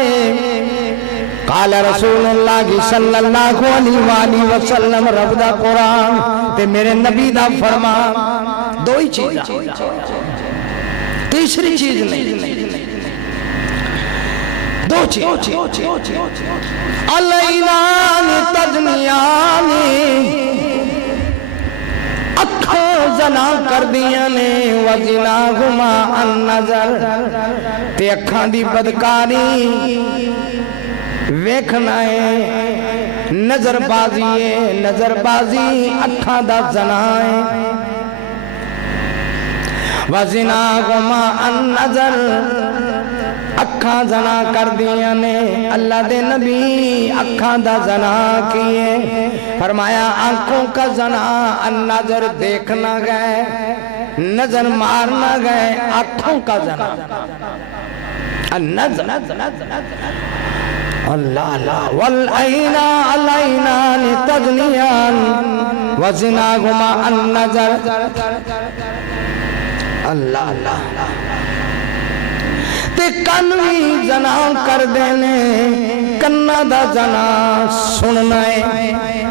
قال رسول اللہ صلی اللہ علیہ وآلہ وسلم رب دا قرآن تے میرے نبی دا فرمان دو ہی چیز تیسری چیز نہیں دو چیز علینانے تزنیانے اکھاں زنا کر دیا نے وزناہما النظر تے اکھاں دی بدکاری ویکھنا ہے نظر بازی اکھاں دا زنا ہے وزناہما النظر اکھاں زنا کر دیا نے اللہ دے نبی اکھاں دا زنا کیے فرمایا آنکھوں کا زنا النظر دیکھنا گئے نظر مارنا گئے آنکھوں کا زنا النظر اللہ اللہ والعینا العینان تزنیان وزناہما النظر اللہ اللہ تے کن بھی زنا کر دینے کنہ دا زنا سننا ہے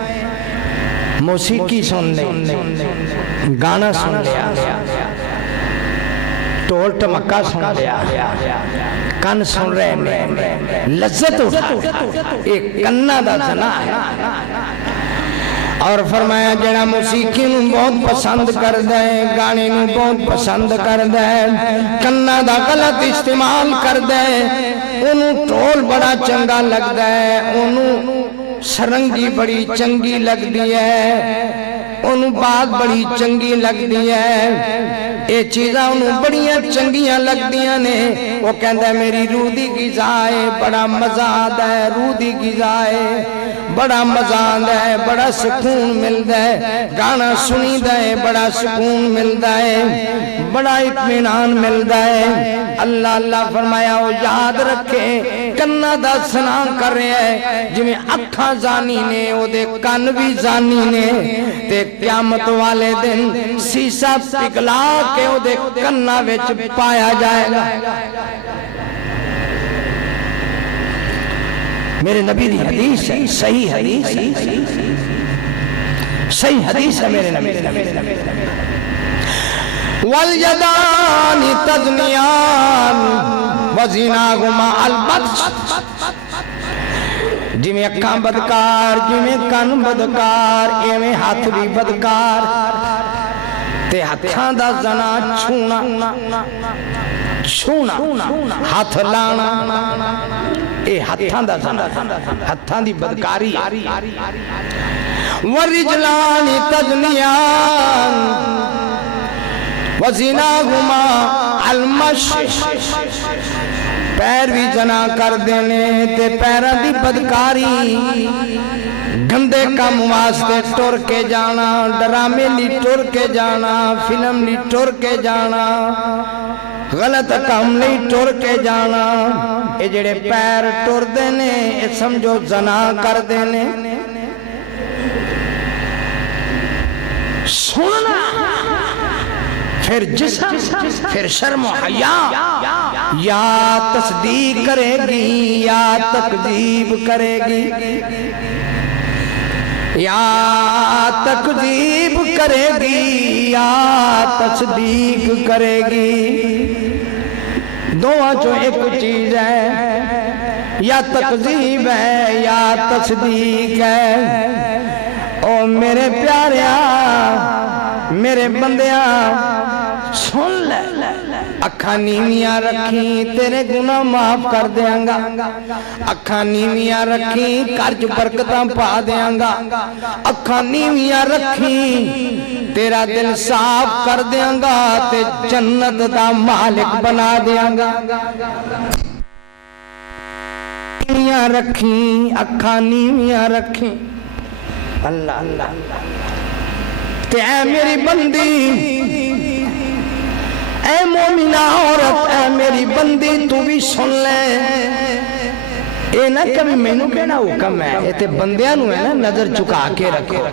موسیقی سن لے گانا سن لیا ٹول ٹمکا سن لیا کن سن رہے ہیں لذت اٹھا ایک کنہ دا زنا ہے اور فرمایا جڑا موسیقی نو بہت پسند کر دے گانے نو بہت پسند کر دے کنہ دا غلط استعمال کر دے انہوں ٹول بڑا چنگا لگ دے انہوں سرنگی بڑی چنگی لگ دی ہے انہوں بات بڑی چنگی لگ دی ہے اے چیزاں انہوں بڑیاں چنگیاں لگ دیاں نے وہ کہندہ ہے میری روح دی غذا ہے بڑا مزہ آتا ہے روح دی غذا ہے بڑا مزہ آتا ہے بڑا سکون ملتا ہے گانا سنی ہے بڑا سکون ملتا ہے بڑا اطمینان ملتا ہے اللہ اللہ فرمایا وہ یاد رکھے کنہ دا سنا کر رہے ہیں جمیں اکھاں زانی نے وہ دے کن بھی زانی نے تے قیامت والے دن سیسا پگلا کے وہ دے کنہ وچ پایا جائے گا میرے نبی دی حدیث ہے صحیح حدیث ہے صحیح حدیث ہے میرے نبی والیدان تزنیان وزناہما البطش جمیں اکھاں بدکار جمیں کن بدکار ایویں ہاتھ بھی بدکار تے ہاتھاں دا زنا چھونا ہاتھ لانا اے ہاتھاں دا زنا ہاتھاں دی بدکاری ورجلان تزنیان وزناہما المشی پیر بھی زنا کر دینے تے پیرہ دی بدکاری گندے کام واسطے ٹور کے جانا ڈرامے لی ٹور کے جانا فلم لی ٹور کے جانا غلط کام لی ٹور کے جانا اے جڑے پیر ٹور دینے اے سمجھو زنا کر دینے سننا پھر جسم پھر شرم و حیاء یا تصدیق کرے گی یا تکذیب کرے گی یا تکذیب کرے گی یا تصدیق کرے گی دونوں جو ایک چیز ہے یا تکذیب ہے یا تصدیق ہے او میرے پیاریا میرے بندیاں سن لے اکھاں نیویاں رکھیں تیرے گناہ معاف کر دیاں گا اکھاں نیویاں رکھیں کرج برکتاں پا دیاں گا اکھاں نیویاں رکھیں تیرا دل صاف کر دیاں گا تے جنت دا مالک بنا دیاں گا نیویاں رکھیں اکھاں نیویاں رکھیں اللہ اللہ تے اے میری بندی اے مومنہ عورت اے میری بندی تو بھی سن لے اے نہ کبھی میں نو کہنا حکم ہے اے تے بندیاں نو ہے نا نظر چکا کے رکھو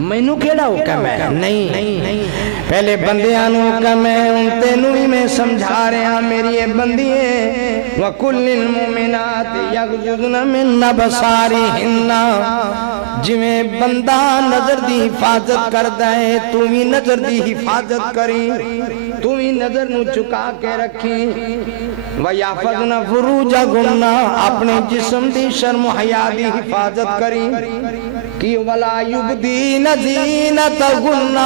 میں نو کہنا حکم ہے نہیں پہلے بندیاں نو حکم ہے ان تینو ہی میں سمجھا رہے ہیں میری یہ بندی ہے وَكُلِّ الْمُؤْمِنَاتِ يَغْضُضْنَ مِنْ أَبْصَارِهِنَّ جویں بندہ نظر دی حفاظت کردا ہے تو بھی نظر دی حفاظت کری تو بھی نظر نو چکا کے رکھی وَيَحْفَظْنَ فُرُوجَهُنَّ اپنے جسم دی شرم و حیا دی حفاظت کری کہ وَلَا يُبْدِينَ زِينَتَهُنَّ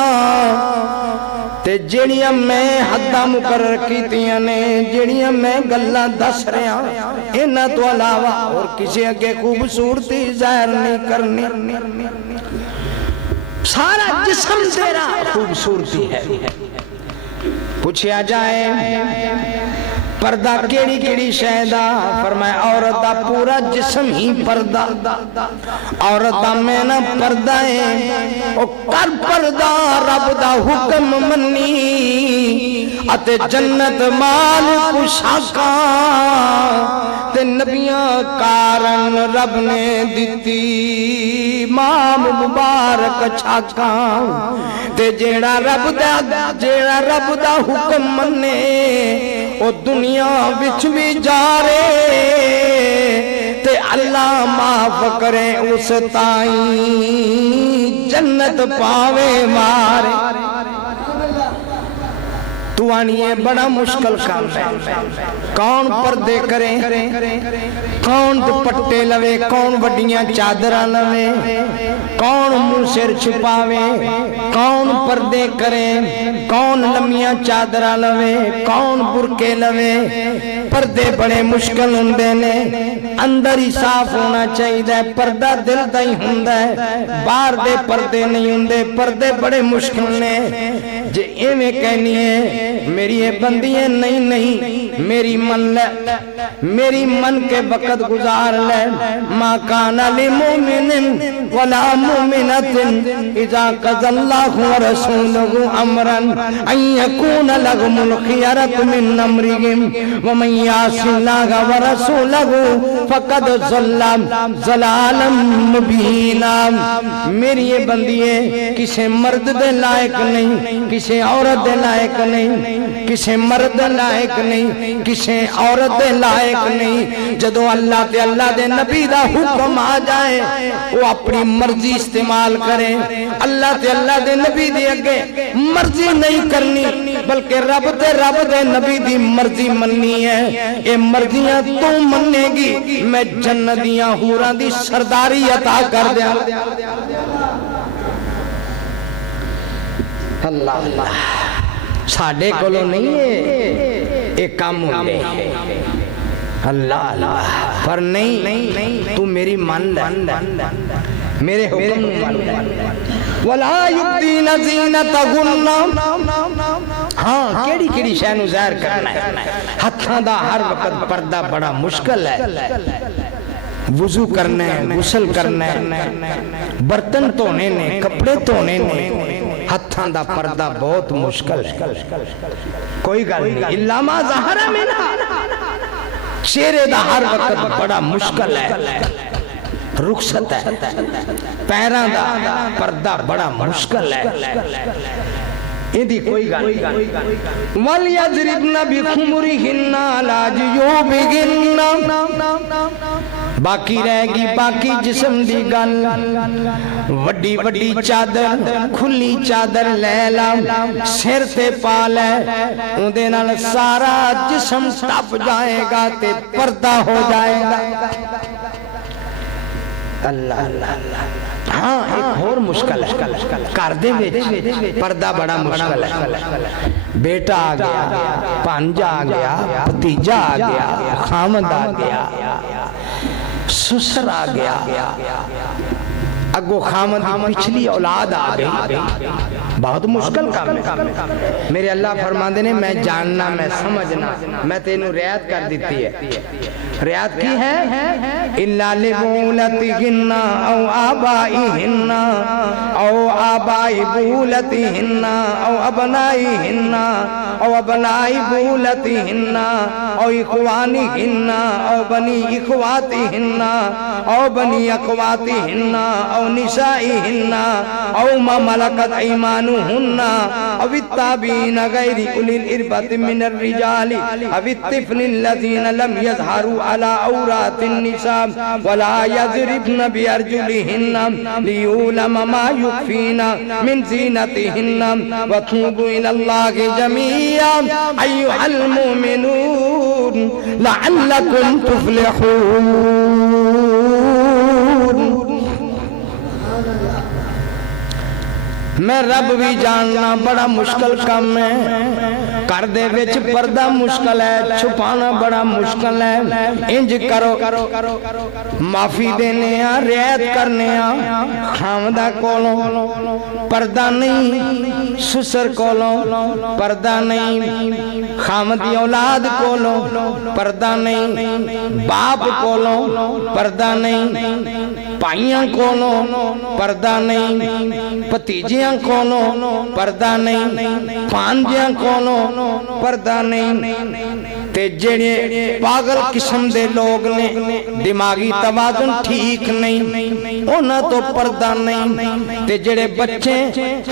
تے جڑیاں میں حدہ مقرر کیتیاں نے جڑیاں میں گلہ دس رہے ہیں انہاں تو علاوہ اور کسی اگے خوبصورتی ظاہر نہیں کرنی سارا جسم تیرا خوبصورتی ہے پوچھیا جائے پردہ کیڑی کیڑی شے دا؟ فرمایا عورت دا پورا جسم ہی پردہ، عورت دا میں نہ پردہ ہے او کر پردہ رب دا حکم منی اتے جنت مال کو شاکا تے نبیاں کارن رب نے دیتی امام مبارک چھاکا تے جیڑا رب دا حکم منے او دنیا وچ بھی جارے تے اللہ معاف کرے اس تائیں جنت پاوے مارے۔ تو آنیے بڑا مشکل کام ہے، کون پردے کرے، کون دوپٹے لوے، کون وڈیاں چادراں لوے، کون منہ سر چھپاوے، کون پردے کرے، کون لمیاں چادراں لوے، کون برقے لوے۔ پردے بڑے مشکل ہوندے نے، اندر ہی صاف ہونا چاہیے، پردہ دل دا ہی ہوندا ہے، باہر دے پردے نہیں ہوندے۔ پردے بڑے مشکل نے، جے ایویں کہنی ہے میری یہ بندیاں نہیں میری من لے، میری من کے وقت گزار لے۔ ما کان للمؤمن ولا مؤمنة اذا قضى الله ورسوله امرا ان يكون لهم الخيرة من امرهم ومن يعص الله ورسوله فقد ضل ضلالا مبینا۔ میری یہ بندیاں کسی مرد دے لائق نہیں، کسی عورت دے لائق نہیں، کسی مرد لائق نہیں، کسی عورت دے لائق نہیں۔ جدو اللہ تے اللہ دے نبی دا حکم آ جائے وہ اپنی مرضی استعمال کرے، اللہ تے اللہ دے نبی دے اگے مرضی نہیں کرنی بلکہ رب دے نبی دی مرضی مننی ہے۔ اے مرضیاں تو مننے گی میں جنتیاں حوراں دی سرداری عطا کر دیا۔ اللہ ساڑھے کولو نہیں ہے ایک کام ہوندے اللہ پر نہیں تو میری مان لے، میرے حکم مان لے۔ وَلَا يُبْدِينَ زِينَتَهُنَّ، ہاں کیڑی کیڑی شے نو ظاہر کرنا ہے۔ ہتھاں دا ہر وقت پردہ بڑا مشکل ہے، وضو کرنا ہے، غسل کرنا ہے، برتن دھونے نے، کپڑے دھونے نے، ہتھاں دا پردہ بہت مشکل ہے۔ کوئی گل نہیں، الا ما ظہر منھا، چہرے دا ہر وقت بڑا مشکل ہے، رخصت ہے۔ پیراں دا پردہ بڑا مشکل ہے، ایدی کوئی گل نہیں۔ وَلْيَضْرِبْنَ بِخُمُرِهِنَّ عَلَىٰ جُيُوبِهِنَّ، باقی رہ گی باقی جسم دی گل۔ وڈی وڈی چادر، کھلی چادر لے لا، سر تے پا لے، اون دے نال سارا جسم ٹپ جائے گا تے پردہ ہو جائے گا۔ اللہ ہاں ایک اور مشکل ہے، کر دے وچ پردہ بڑا مشکل ہے۔ بیٹا آ گیا، پانجا آ گیا، بھتیجا آ گیا، خامد آ گیا، سسر آ گیا، اگو خامد پچھلی اولاد آ گئی، بہت مشکل کام ہے۔ میرے اللہ فرماندے نے میں جاننا، میں سمجھنا، میں تینوں رعایت کر دیتی ہے۔ رعایت کی ہے اِلَّا لِبُولَتِهِنَّ او آبائِهِنَّ او آبائی بولتِهِنَّ او ابنائِهِنَّ او ابنائی بولتِهِنَّ او اخوانِهِنَّ او بنی اخواتِهِنَّ او بنی اخواتِهِنَّ او نسائِهِنَّ او ما ملکت ایمانُهُنَّ او التابعین غیر اولی الاربة من الرجال او الطفل الذین لم يظهروا على عورات النساء ولا يضربن بأرجلهن ليعلم ما يخفين من زينتهن وتوبوا إلى الله جميعا أيها المؤمنون لعلكم تفلحون۔ میں رب بھی جاننا بڑا مشکل کام ہے، کر دے وچ پردہ مشکل ہے، چھپانا بڑا مشکل ہے، انج کرو معافی دینے ہاں، رعایت کرنے ہاں، خامدہ کولوں پردہ نہیں، سسر کولوں پردہ نہیں، خامدی اولاد کولوں پردہ نہیں، باپ کولوں پردہ نہیں، پائیاں کولوں پردہ نہیں، پتیجیاں کولوں پردہ نہیں، پانجیاں کولوں پردہ نہیں، تے جڑے پاگل قسم دے لوگ نے دماغی توازن ٹھیک نہیں انہاں تو پردہ نہیں، تے جڑے بچے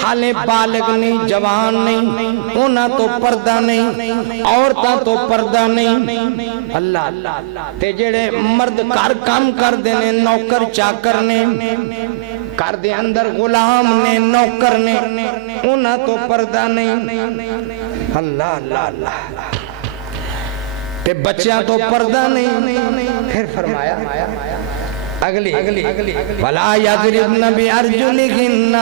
حالے بالغ نہیں جوان نہیں انہاں تو پردہ نہیں، عورتاں تو پردہ نہیں، اللہ تے جڑے مرد کار کام کر دینے نوکر چاکر نے کر دے اندر غلام نے نوکر نے انہاں تو پردہ نہیں، اللہ اللہ اللہ تے بچیاں تو پردہ نہیں، پھر فرمایا اگلی وَلَا يَضْرِبْنَ بِأَرْجُلِهِنَّ،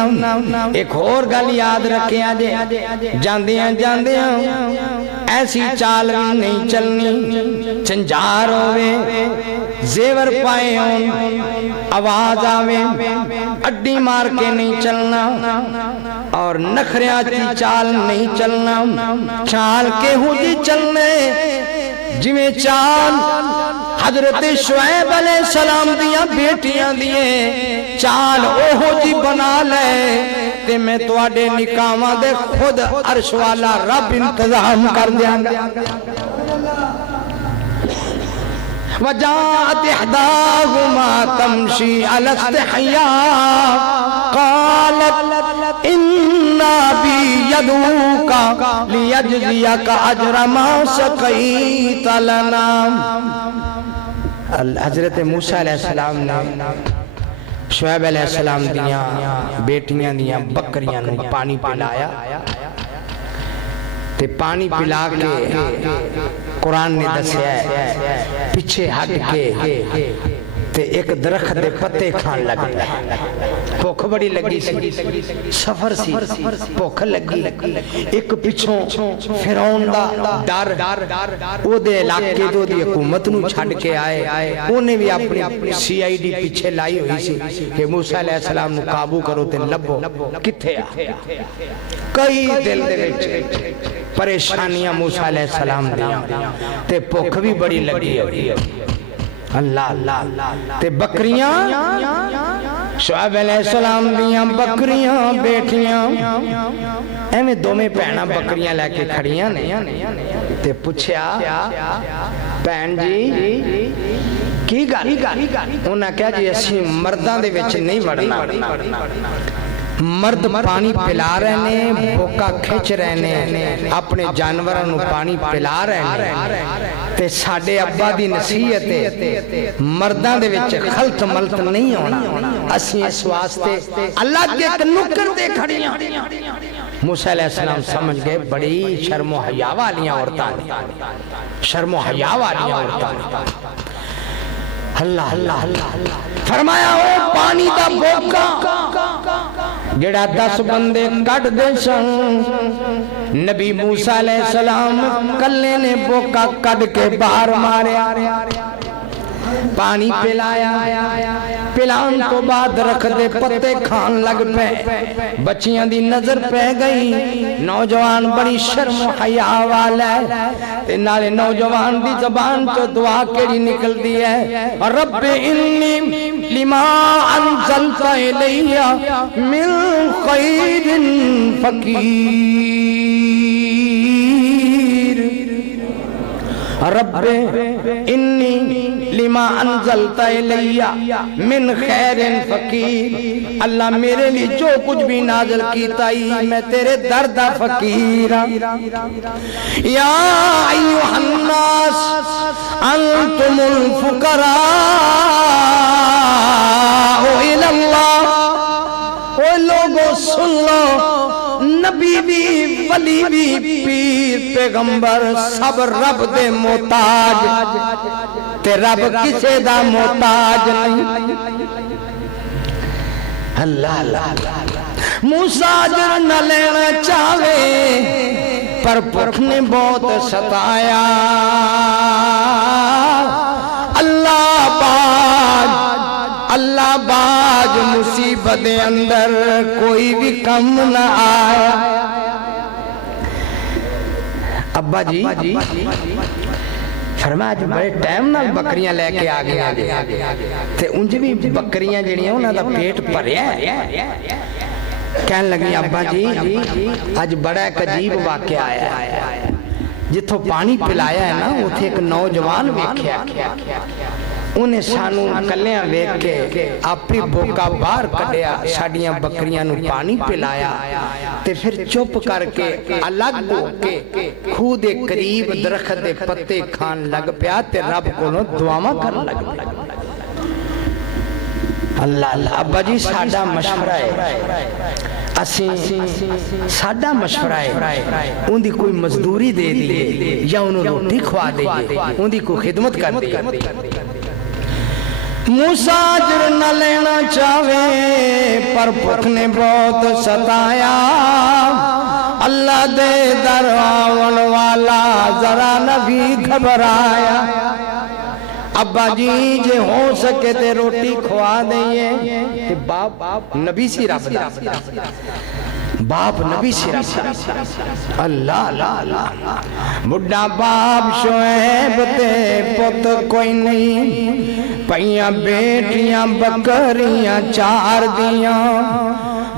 ایک اور گل یاد رکھیں آجے جاندیاں ایسی چال بھی نہیں چلنی، چنجار ہوئے زیور پائے ہوں آواز آوے اڈی مار کے نہیں چلنا، اور نخریاتی چال نہیں چلنا، چال کے ہوں جی چلنے جویں چال حضرت شعیب علیہ السلام دیاں بیٹیاں دیئے چال اوہو جی بنا لے تے میں تو آڈے نکامہ دے خود عرش والا رب انتظام کر دیا گا۔ وَجَاءَتْ إِحْدَاهُمَا تَمْشِي عَلَى اسْتِحْيَاءٍ قَالَتْ إِنَّ أَبِي يَدْعُوكَ لِيَجْزِيَكَ أَجْرَ مَا سَقَيْتَ لَنَا۔ حضرت موسیٰ علیہ السلام نے شعیب علیہ السلام دیاں بیٹیاں دیاں بکریاں نو پانی پلایا، تے پانی پلا کے قرآن نے دسیا ہے پیچھے ہٹ کے تے ایک درخت دے پتے کھان لگ گیا، بھوک بڑی لگی سی، سفر سی، بھوک لگی، ایک پیچھوں فرعون دا ڈر او دے علاقے دو دی حکومت نو چھڑ کے آئے، انہیں بھی اپنی CID پیچھے لائی ہوئی سی کہ موسیٰ علیہ السلام نو قابو کرو تے لبو کتھے آ، کئی دل دے وچ پریشانیاں موسیٰ علیہ السلام دیاں تے بھوک بھی بڑی لگی ہوئی، اللہ تے بکریاں شعیب علیہ السلام دیاں بکریاں بیٹیاں ایویں دوویں بہناں بکریاں لے کے کھڑیاں نے تے پوچھیا بہن جی کی گل، انہاں کہا جی اسی مرداں دے وچ نہیں وڑنا، مرد پانی پلا رہے نے بھوکا کھچ رہے نے اپنے جانوراں نو پانی پلا رہے نے تے ساڈے ابا دی نصیحت ہے مرداں دے وچ خلط ملط نہیں ہونا، اسی اس واسطے اللہ کے ایک نکر دے کھڑیاں۔ موسیٰ علیہ السلام سمجھ گئے بڑی شرم و حیا والیاں عورتاں نے، شرم و حیا والیاں عورتاں نے، اللہ اللہ فرمایا او پانی دا بوکا جڑا 10 بندے کٹ دے سن، نبی موسیٰ علیہ السلام کلے نے بوکا کٹ کے باہر ماریا، پانی پلایا، پلان تو بعد رکھ دے پتے کھان لگ پے، بچیاں دی نظر پہ گئی، نوجوان بڑی شرم و حیا والا ہے، تے نالے نوجوان دی زبان تو دعا کیڑی نکل دی ہے، رب انی لما انزلت الی من خیر فقیر، رب انی لما انزلت الی من خیر فقیر، اللہ میرے لیے جو کچھ بھی نازل کیتا ہی میں تیرے درد فقیر، یا ایوہ الناس انتم الفقراء الی اللہ، او لوگوں سن لو نبی بھی ولی بھی پیر پیغمبر سب رب دے محتاج تے رب کسے دا محتاج نہیں، اللہ اللہ موسیٰ اجر نہ لینا چاہے پر بھوک نے بہت ستایا اللہ باج مصیبت اندر کوئی بھی کم نہ آیا ابا جی فرمایا جو بڑے ٹائم نال بکریاں لے کے آگے تے انج بھی بکریاں جڑیاں انہاں دا پیٹ بھریا ہے کہنے لگی ابا جی آج بڑا ایک عجیب واقعہ آیا ہے جتھوں پانی پلایا ہے نا اتھے ایک نوجوان ویکھیا انہیں سانو کلیاں ویکھ کے اپنی بوکا باہر کڈیا ساڈیاں بکریاں نو پانی پلایا تے پھر چپ کر کے الگ ہو کے کھو دے قریب درخت دے پتے کھان لگ پیا تے رب کولوں دعاواں کرن لگ پیا اللہ ابا جی ساڈا مشورہ ہے ساڈا مشورہ ہے ان دی کوئی مزدوری دے دیئے یا انہوں روٹی کھوا دیئے ان دی کوئی خدمت کر دیئے موسیٰ اجر نہ لینا چاہے پر بھوک نے بہت ستایا اللہ دے در آون والا ذرا نبی گھبرایا ابا جی جے ہو سکے تے روٹی کھوا دئیے تے باپ نبی سی رب دا باپ نبی سی رب دا اللہ بڑھا باپ شعیب تے پت کوئی نہیں پہیاں بیٹیاں بکریاں چار دیاں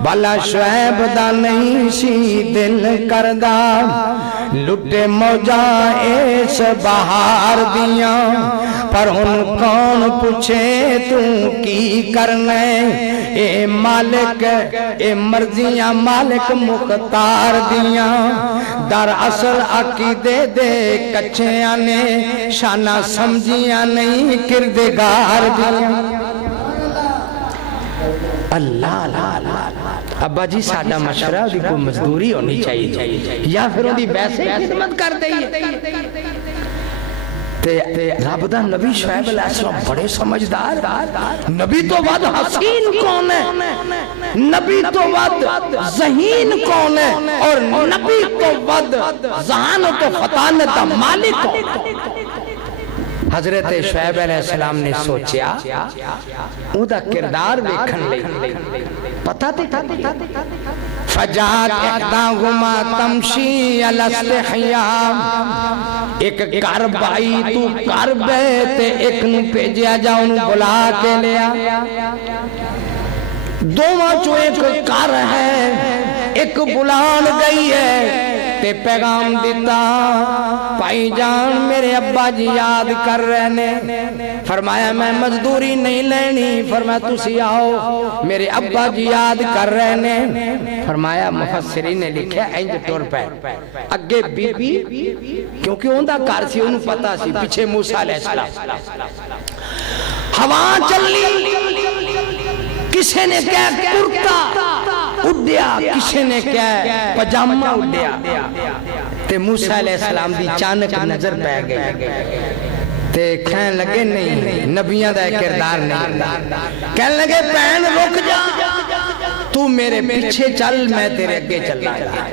بھلا شعیب دا نہیں سی دل کردہ لٹے موجہ ایس بہار دیاں پر ان کون پوچھے تو کی کرنے اے مالک اے مرضیاں مالک مختار دیاں در اصل عقیدے دے کچھے آنے شانہ سمجھیاں نہیں کردگار دیاں اللہ ابا جی ساڈا مشورہ دی کوئی مزدوری ہونی چاہیے یا پھر ان دی ویسے خدمت کر دئیے رب دا نبی شعیب علیہ السلام بڑے سمجھدار نبی تو بعد حسین کون ہے نبی تو بعد ذہین کون ہے اور نبی تو بعد ذہانت و فطانت مالک کون ہے حضرت شعیب علیہ السلام نے سوچیا اُدا کردار دیکھن لئی پتہ تھی فجات احداہما تمشی علی استحیاء ایک کرب آئی تو کرب ہے تے ایک نو پیجیا جا انہوں بلا کے لیا دوواں چو ایک کر ہے ایک بلان گئی ہے تے پیغام دیتا پائی جان میرے ابا جی یاد کر رہنے فرمایا میں مزدوری نہیں لینی فرمایا تسی آؤ میرے ابا جی یاد کر رہنے فرمایا مفسرین نے لکھا اینج ٹور پہ اگے بی بی کیونکہ اندہ کار سی انہوں پتا سی پیچھے موسیٰ علیہ السلام ہوا چلی کسے نے کہا کرتا اڈیا کسے نے کہا پجامہ اڈیا تے موسیٰ علیہ السلام دی چانک نظر پہ گئی تے کہنے لگے نہیں نبیاں دا کردار نہیں کہنے لگے پہن رک جا تو میرے پیچھے چل میں تیرے اگے چل رہا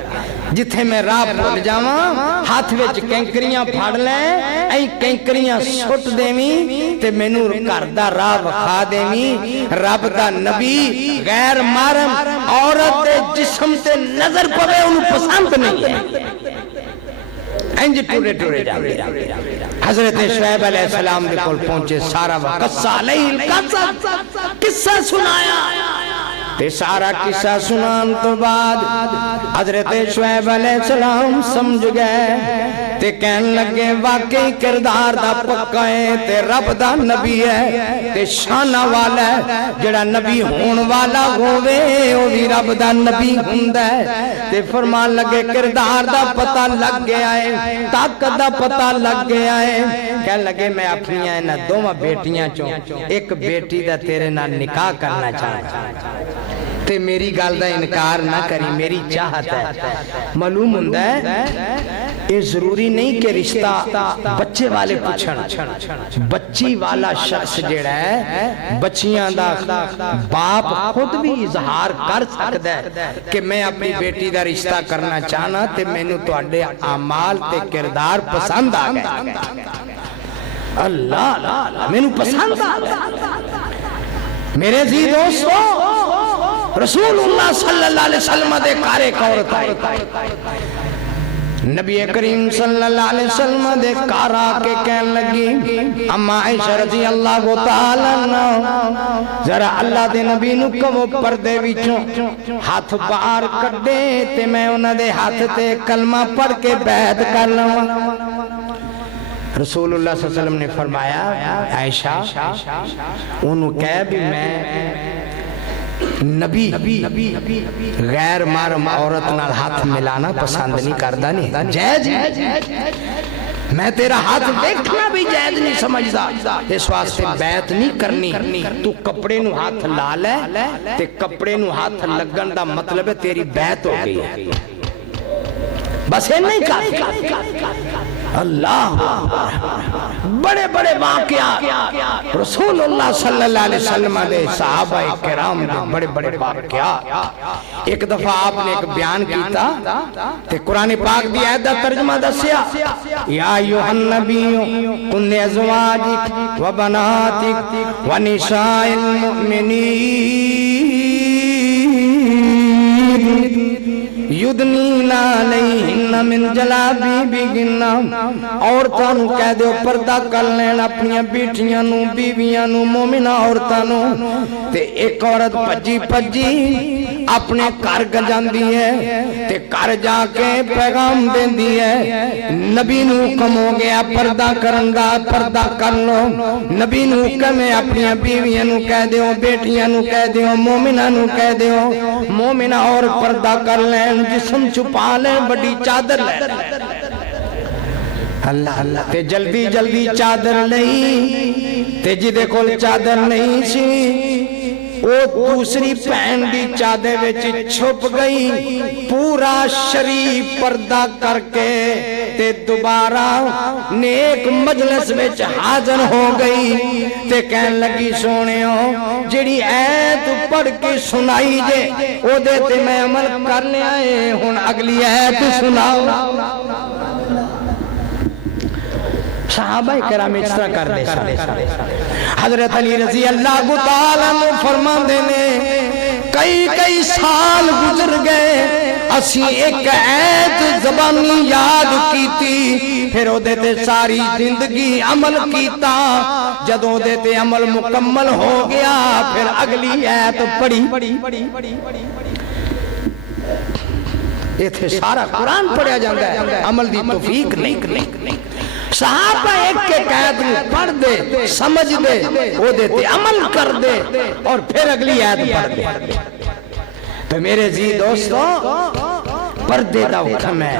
جتھے میں راہ بھول جاواں ہاتھ وچ کینکریاں پھاڑ لیں ایں کینکریاں سٹ دیویں تے مینوں گھر دا راہ وکھا دیویں رب دا نبی غیر محرم عورت دے جسم تے نظر پوے انہوں پسند نہیں ہے انج ٹورے ٹورے جاندے حضرت شعیب علیہ السلام دے کول پہنچے سارا وقصہ علیہ القصص قصہ سنایا تے سارا قصہ سنان تو بعد حضرت شعیب علیہ السلام سمجھ گئے تے کہن لگے واقعی کردار دا پکا ہے تے رب دا نبی ہے تے شانہ والا ہے جڑا نبی ہون والا ہووے او بھی رب دا نبی ہوندا ہے تے فرمان لگے کردار دا پتہ لگ گیا ہے طاقت دا پتہ لگ گیا ہے کہن لگے میں اپنی ہیں نہ دوواں بیٹیاں چوں ایک بیٹی دا تیرے نال نکاح کرنا چاہتا تے میری گل دا انکار نہ کری میری چاہت ہے معلوم ہوندا ہے یہ ضروری نہیں کہ رشتہ بچے والے پوچھن، بچی والا شخص جڑا ہے بچیاں دا باپ خود بھی اظہار کر سکتا ہے کہ میں اپنی بیٹی دا رشتہ کرنا چاہنا تے مینوں تواڈے اعمال تے کردار پسند آ گئے، اللہ مینوں پسند آ گئے۔ میرے عزیز دوستو، رسول اللہ صلی اللہ علیہ وسلم دے کارے عورت آئے، نبی کریم صلی اللہ علیہ وسلم دے کارا کے کہن لگی اما عائشہ رضی اللہ تعالی عنہ ذرا اللہ دے نبی نو کہو پردے وچوں ہاتھ باہر کڈے تے میں انہاں دے ہاتھ تے کلمہ پڑھ کے بیعت کر لواں۔ رسول اللہ صلی اللہ علیہ وسلم نے فرمایا عائشہ انہوں کہہ بھی میں نبی غیر محرم عورت نال ہاتھ ملانا پسند نہیں کردا، نہیں جائز، میں تیرا ہاتھ دیکھنا بھی جائز نہیں سمجھدا، اس واسطے بیعت نہیں کرنی، تو کپڑے نو ہاتھ لا لے تے کپڑے نو ہاتھ لگن دا مطلب ہے تیری بیعت ہو گئی ہے، بس یہ نہیں کافی۔ اللہ بڑے بڑے واقعات رسول اللہ صلی اللہ علیہ وسلم دے صحابہ کرام دے بڑے بڑے واقعات۔ ایک دفعہ آپ نے ایک بیان کیتا تے قرآن پاک دی آیت دا ترجمہ دسیا، یا ایھا النبی قل لازواجک و بناتک و نساء المؤمنین یدنین علیہن من جلابیبہن، عورتاں نو کہہ دیو پردہ کر لین اپنی بیٹیاں نو، بیویاں نو، مومنہ عورتاں نو۔ تے ایک عورت پجی پجی اپنے گھر گجاندی ہے تے گھر جا کے پیغام دیندی ہے نبی نو حکم ہو گیا پردہ کرن دا، پردہ کر لو۔ نبی نو حکم ہے اپنی بیویاں نو کہہ دیو، بیٹیاں نو کہہ دیو، مومنہ نو کہہ دیو مومنہ اور پردہ کر لین، جسم چھپا لیں، بڑی چادر لے اللہ تے جلدی جلدی چادر نہیں تے جدے کول چادر نہیں سی وہ دوسری پہن دی چادر وچ چھپ گئی، پورا شریف پردہ کر کے تے دوبارہ نیک مجلس وچ حاضر ہو گئی تے کہن لگی سونیو جڑی ایت پڑھ کے سنائی جے او دے تے میں عمل کر لیا ہے، ہن اگلی ایت سناؤ۔ صحابہ کرام اس طرح کر دے سارے۔ حضرت علی رضی اللہ تعالیٰ عنہ فرماندے نے کئی سال گزر گئے، اسی ایک ایت زبانی یاد کیتی، پھر او دیتے ساری زندگی عمل کیتا، جدوں دیتے عمل مکمل ہو گیا پھر اگلی ایت پڑھی۔ یہ تھے سارا قرآن پڑھیا جاندہ ہے، عمل دی توفیق نہیں۔ صحابہ ایک کے قید میں پڑھ دے، سمجھ دے، وہ دیتے عمل کر دے اور پھر اگلی آیت پڑھ دے۔ تو میرے عزیز دوستو پردے دا حکم ہے،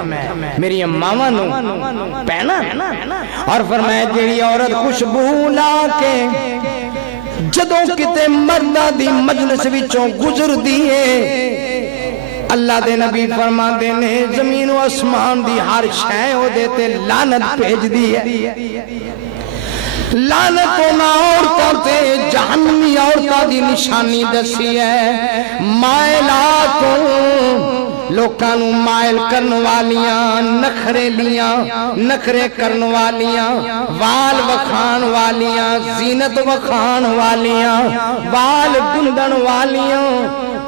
میری امامہ نو پہنا اور فرمایا جیڑی عورت خوشبو لا کے جدوں کتے مردہ دی مجلس وچوں گزر دیئے، اللہ دے نبی فرما دینے زمین و اسمان دی ہر شے ہو دیتے لعنت بھیج دی ہے، لعنت ہونا عورتوں تے جہنمی عورتوں دی نشانی دسی ہے، مائلاتوں لوکانو مائل کرن والیاں، نخرے لیاں، نخرے کرن والیاں، وال وکھان والیاں، زینت وکھان والیاں، وال گندن والیاں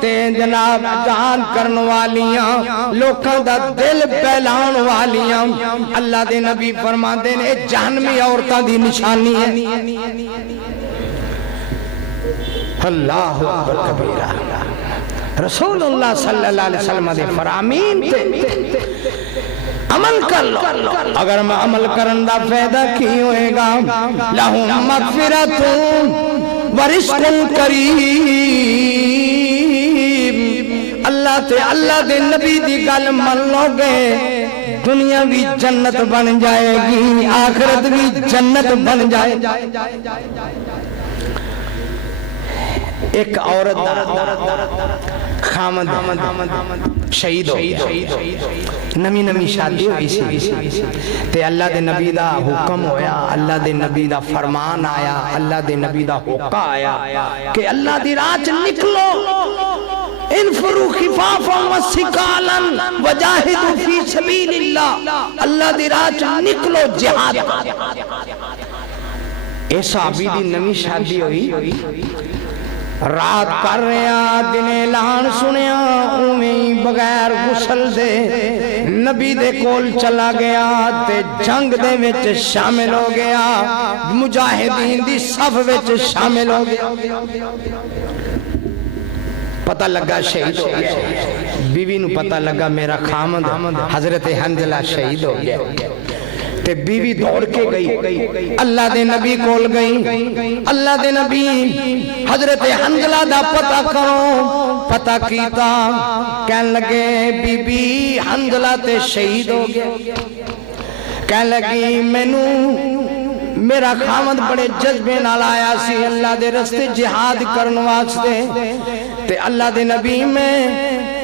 تے جناب جان کرن والیاں، لوکاں دا دل پہلان والیاں، اللہ دے نبی فرماندے نے جہنمی عورتاں دی نشانی ہے۔ اللہ اکبر کبیرہ، رسول اللہ صلی اللہ علیہ وسلم دے فرامین تے عمل کر لو، اگر میں عمل کرن دا فائدہ کی ہوئے گا، لہم مغفرت ورزق کریم، اللہ دے نبی دی گل من لو گے دنیا بھی جنت بن جائے گی، آخرت بھی جنت بن جائے گی۔ ایک عورت خامد شہید ہو گیا نمی نمی شادی ہوئی سی تے اللہ دے نبی دا حکم ہویا اللہ دے نبی دا فرمان آیا اللہ دے نبی دا حکم آیا کہ اللہ دی راہ چ نکلو انفروا خفافا وثقالا وجاہدوا فی سبیل اللہ اللہ دی راہ چ نکلو جہاد اے صحابی دی نمی شادی ہوئی رات کر رہا دن اعلان سنیا اویں بغیر غسل دے نبی دے کول چلا گیا تے جنگ دے وچ شامل ہو گیا مجاہدین دی صف وچ شامل ہو گیا پتہ لگا شہید ہو گیا بیوی نو پتہ لگا میرا خامد حضرت حنظلہ شہید ہو گیا تے بیوی دوڑ کے گئی اللہ دے نبی کول گئی اللہ دے نبی حضرت حنظلہ دا پتہ کرو پتہ کیتا کہن لگے بی بی حنظلہ تے شہید ہو گیا کہن لگی مینوں میرا خامد بڑے جذبے نال آیا سی اللہ دے رستے جہاد کرن واسطے تے اللہ دے نبی میں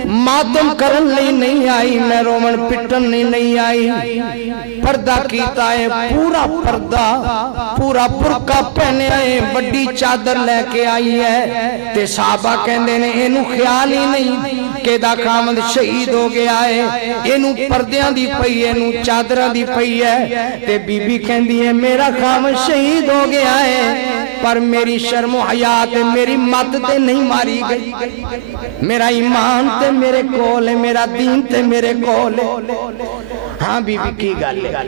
ماتم کرن نہیں آئی میں رومن پٹن نہیں آئی پردہ کیتا ہے پورا پردہ پورا برقع پہنے آئے بڑی چادر لے کے آئی ہے تے صحابہ کہندے نے اینو خیال ہی نہیں کہ دا خامد شہید ہو گیا ہے اینو پردیاں دی پئی ہے اینو چادرہ دی پئی ہے تے بی بی کہندی ہے میرا خامد شہید ہو گیا ہے پر میری شرم و حیات میری مت تے نہیں ماری گئی میرا ایمان تے میرے کول ہے میرا دین تے میرے کول ہے ہاں بی بی کی گل ہے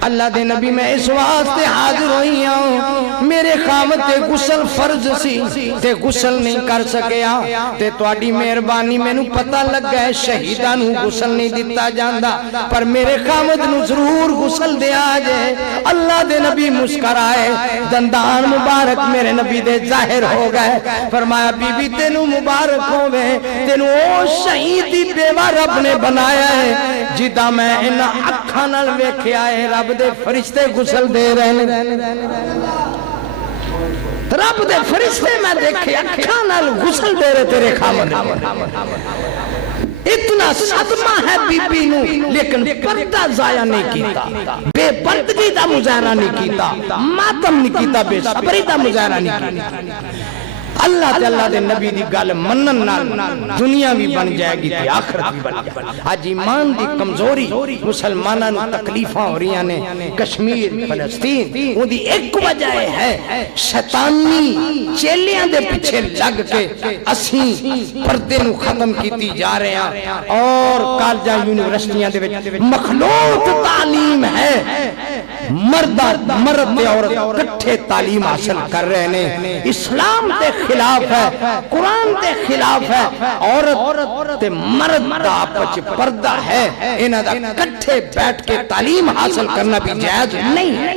اللہ دے نبی میں اس واسطے حاضر ہوئی ہوں میرے خامد تے غسل فرض سی تے غسل نہیں کر سکیا تے تواڈی مہربانی مینوں پتہ لگ گیا شہیداں نوں غسل نہیں دتا جاندا پر میرے خامد نوں ضرور غسل دیا جائے اللہ دے نبی مسکرائے دندان مبارک میرے نبی دے ظاہر ہو گئے فرمایا بی بی تینوں مبارک ہووے تینوں او شہید دی بیوہ رب نے بنایا ہے جدا میں انہاں اکھاں نال ویکھیا ہے رب دے فرشتے غسل دے رہے رب دے فرشتے میں دیکھے اکھاں نال غسل دے رہے تیرے خامد اتنا صدمہ ہے بی بی نو لیکن پردہ ضائع نہیں کیتا بے پردگی دا مظاہرہ نہیں کیتا ماتم نہیں کیتا بے صبری دا مظاہرہ نہیں کیتا اللہ تے اللہ دے نبی دی گل منن نال دنیا بھی بن جائے گی تے آخرت بھی بن جائے گی آج ایمان دی کمزوری مسلماناں نوں تکلیفاں ہو رہی ہیں کشمیر فلسطین وہ دی ایک وجہ ہے شیطانی چیلیاں دے پیچھے لگ کے اسیں پردے نوں ختم کیتی جا رہے ہیں اور کالجاں یونیورسٹیاں دے وچ مخلوط تعلیم ہے مرد تے عورت کٹھے تعلیم حاصل کر رہے ہیں اسلام دے خلاف ہے قرآن دے خلاف ہے عورت تے مرد دا آپس پردہ ہے انہاں دا کٹھے بیٹھ کے تعلیم حاصل کرنا بھی جائز نہیں ہے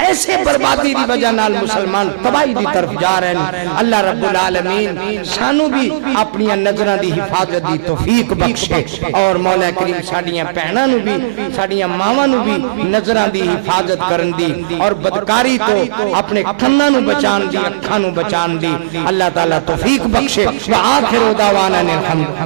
ایسے بربادی دی وجہ نال مسلمان تباہی دی طرف جا رہے ہیں اللہ رب العالمین سانو بھی اپنی نظراں دی حفاظت دی توفیق بخشے اور مولا کریم ساڈیاں بہناں نو بھی ساڈیاں ماواں نو بھی نظراں دی حفاظت کرن دی اور بدکاری تو اپنے کھناں نو بچان دی اکھاں نو بچان دی اللہ تعالی توفیق بخشے وآخر دعوانا الحمد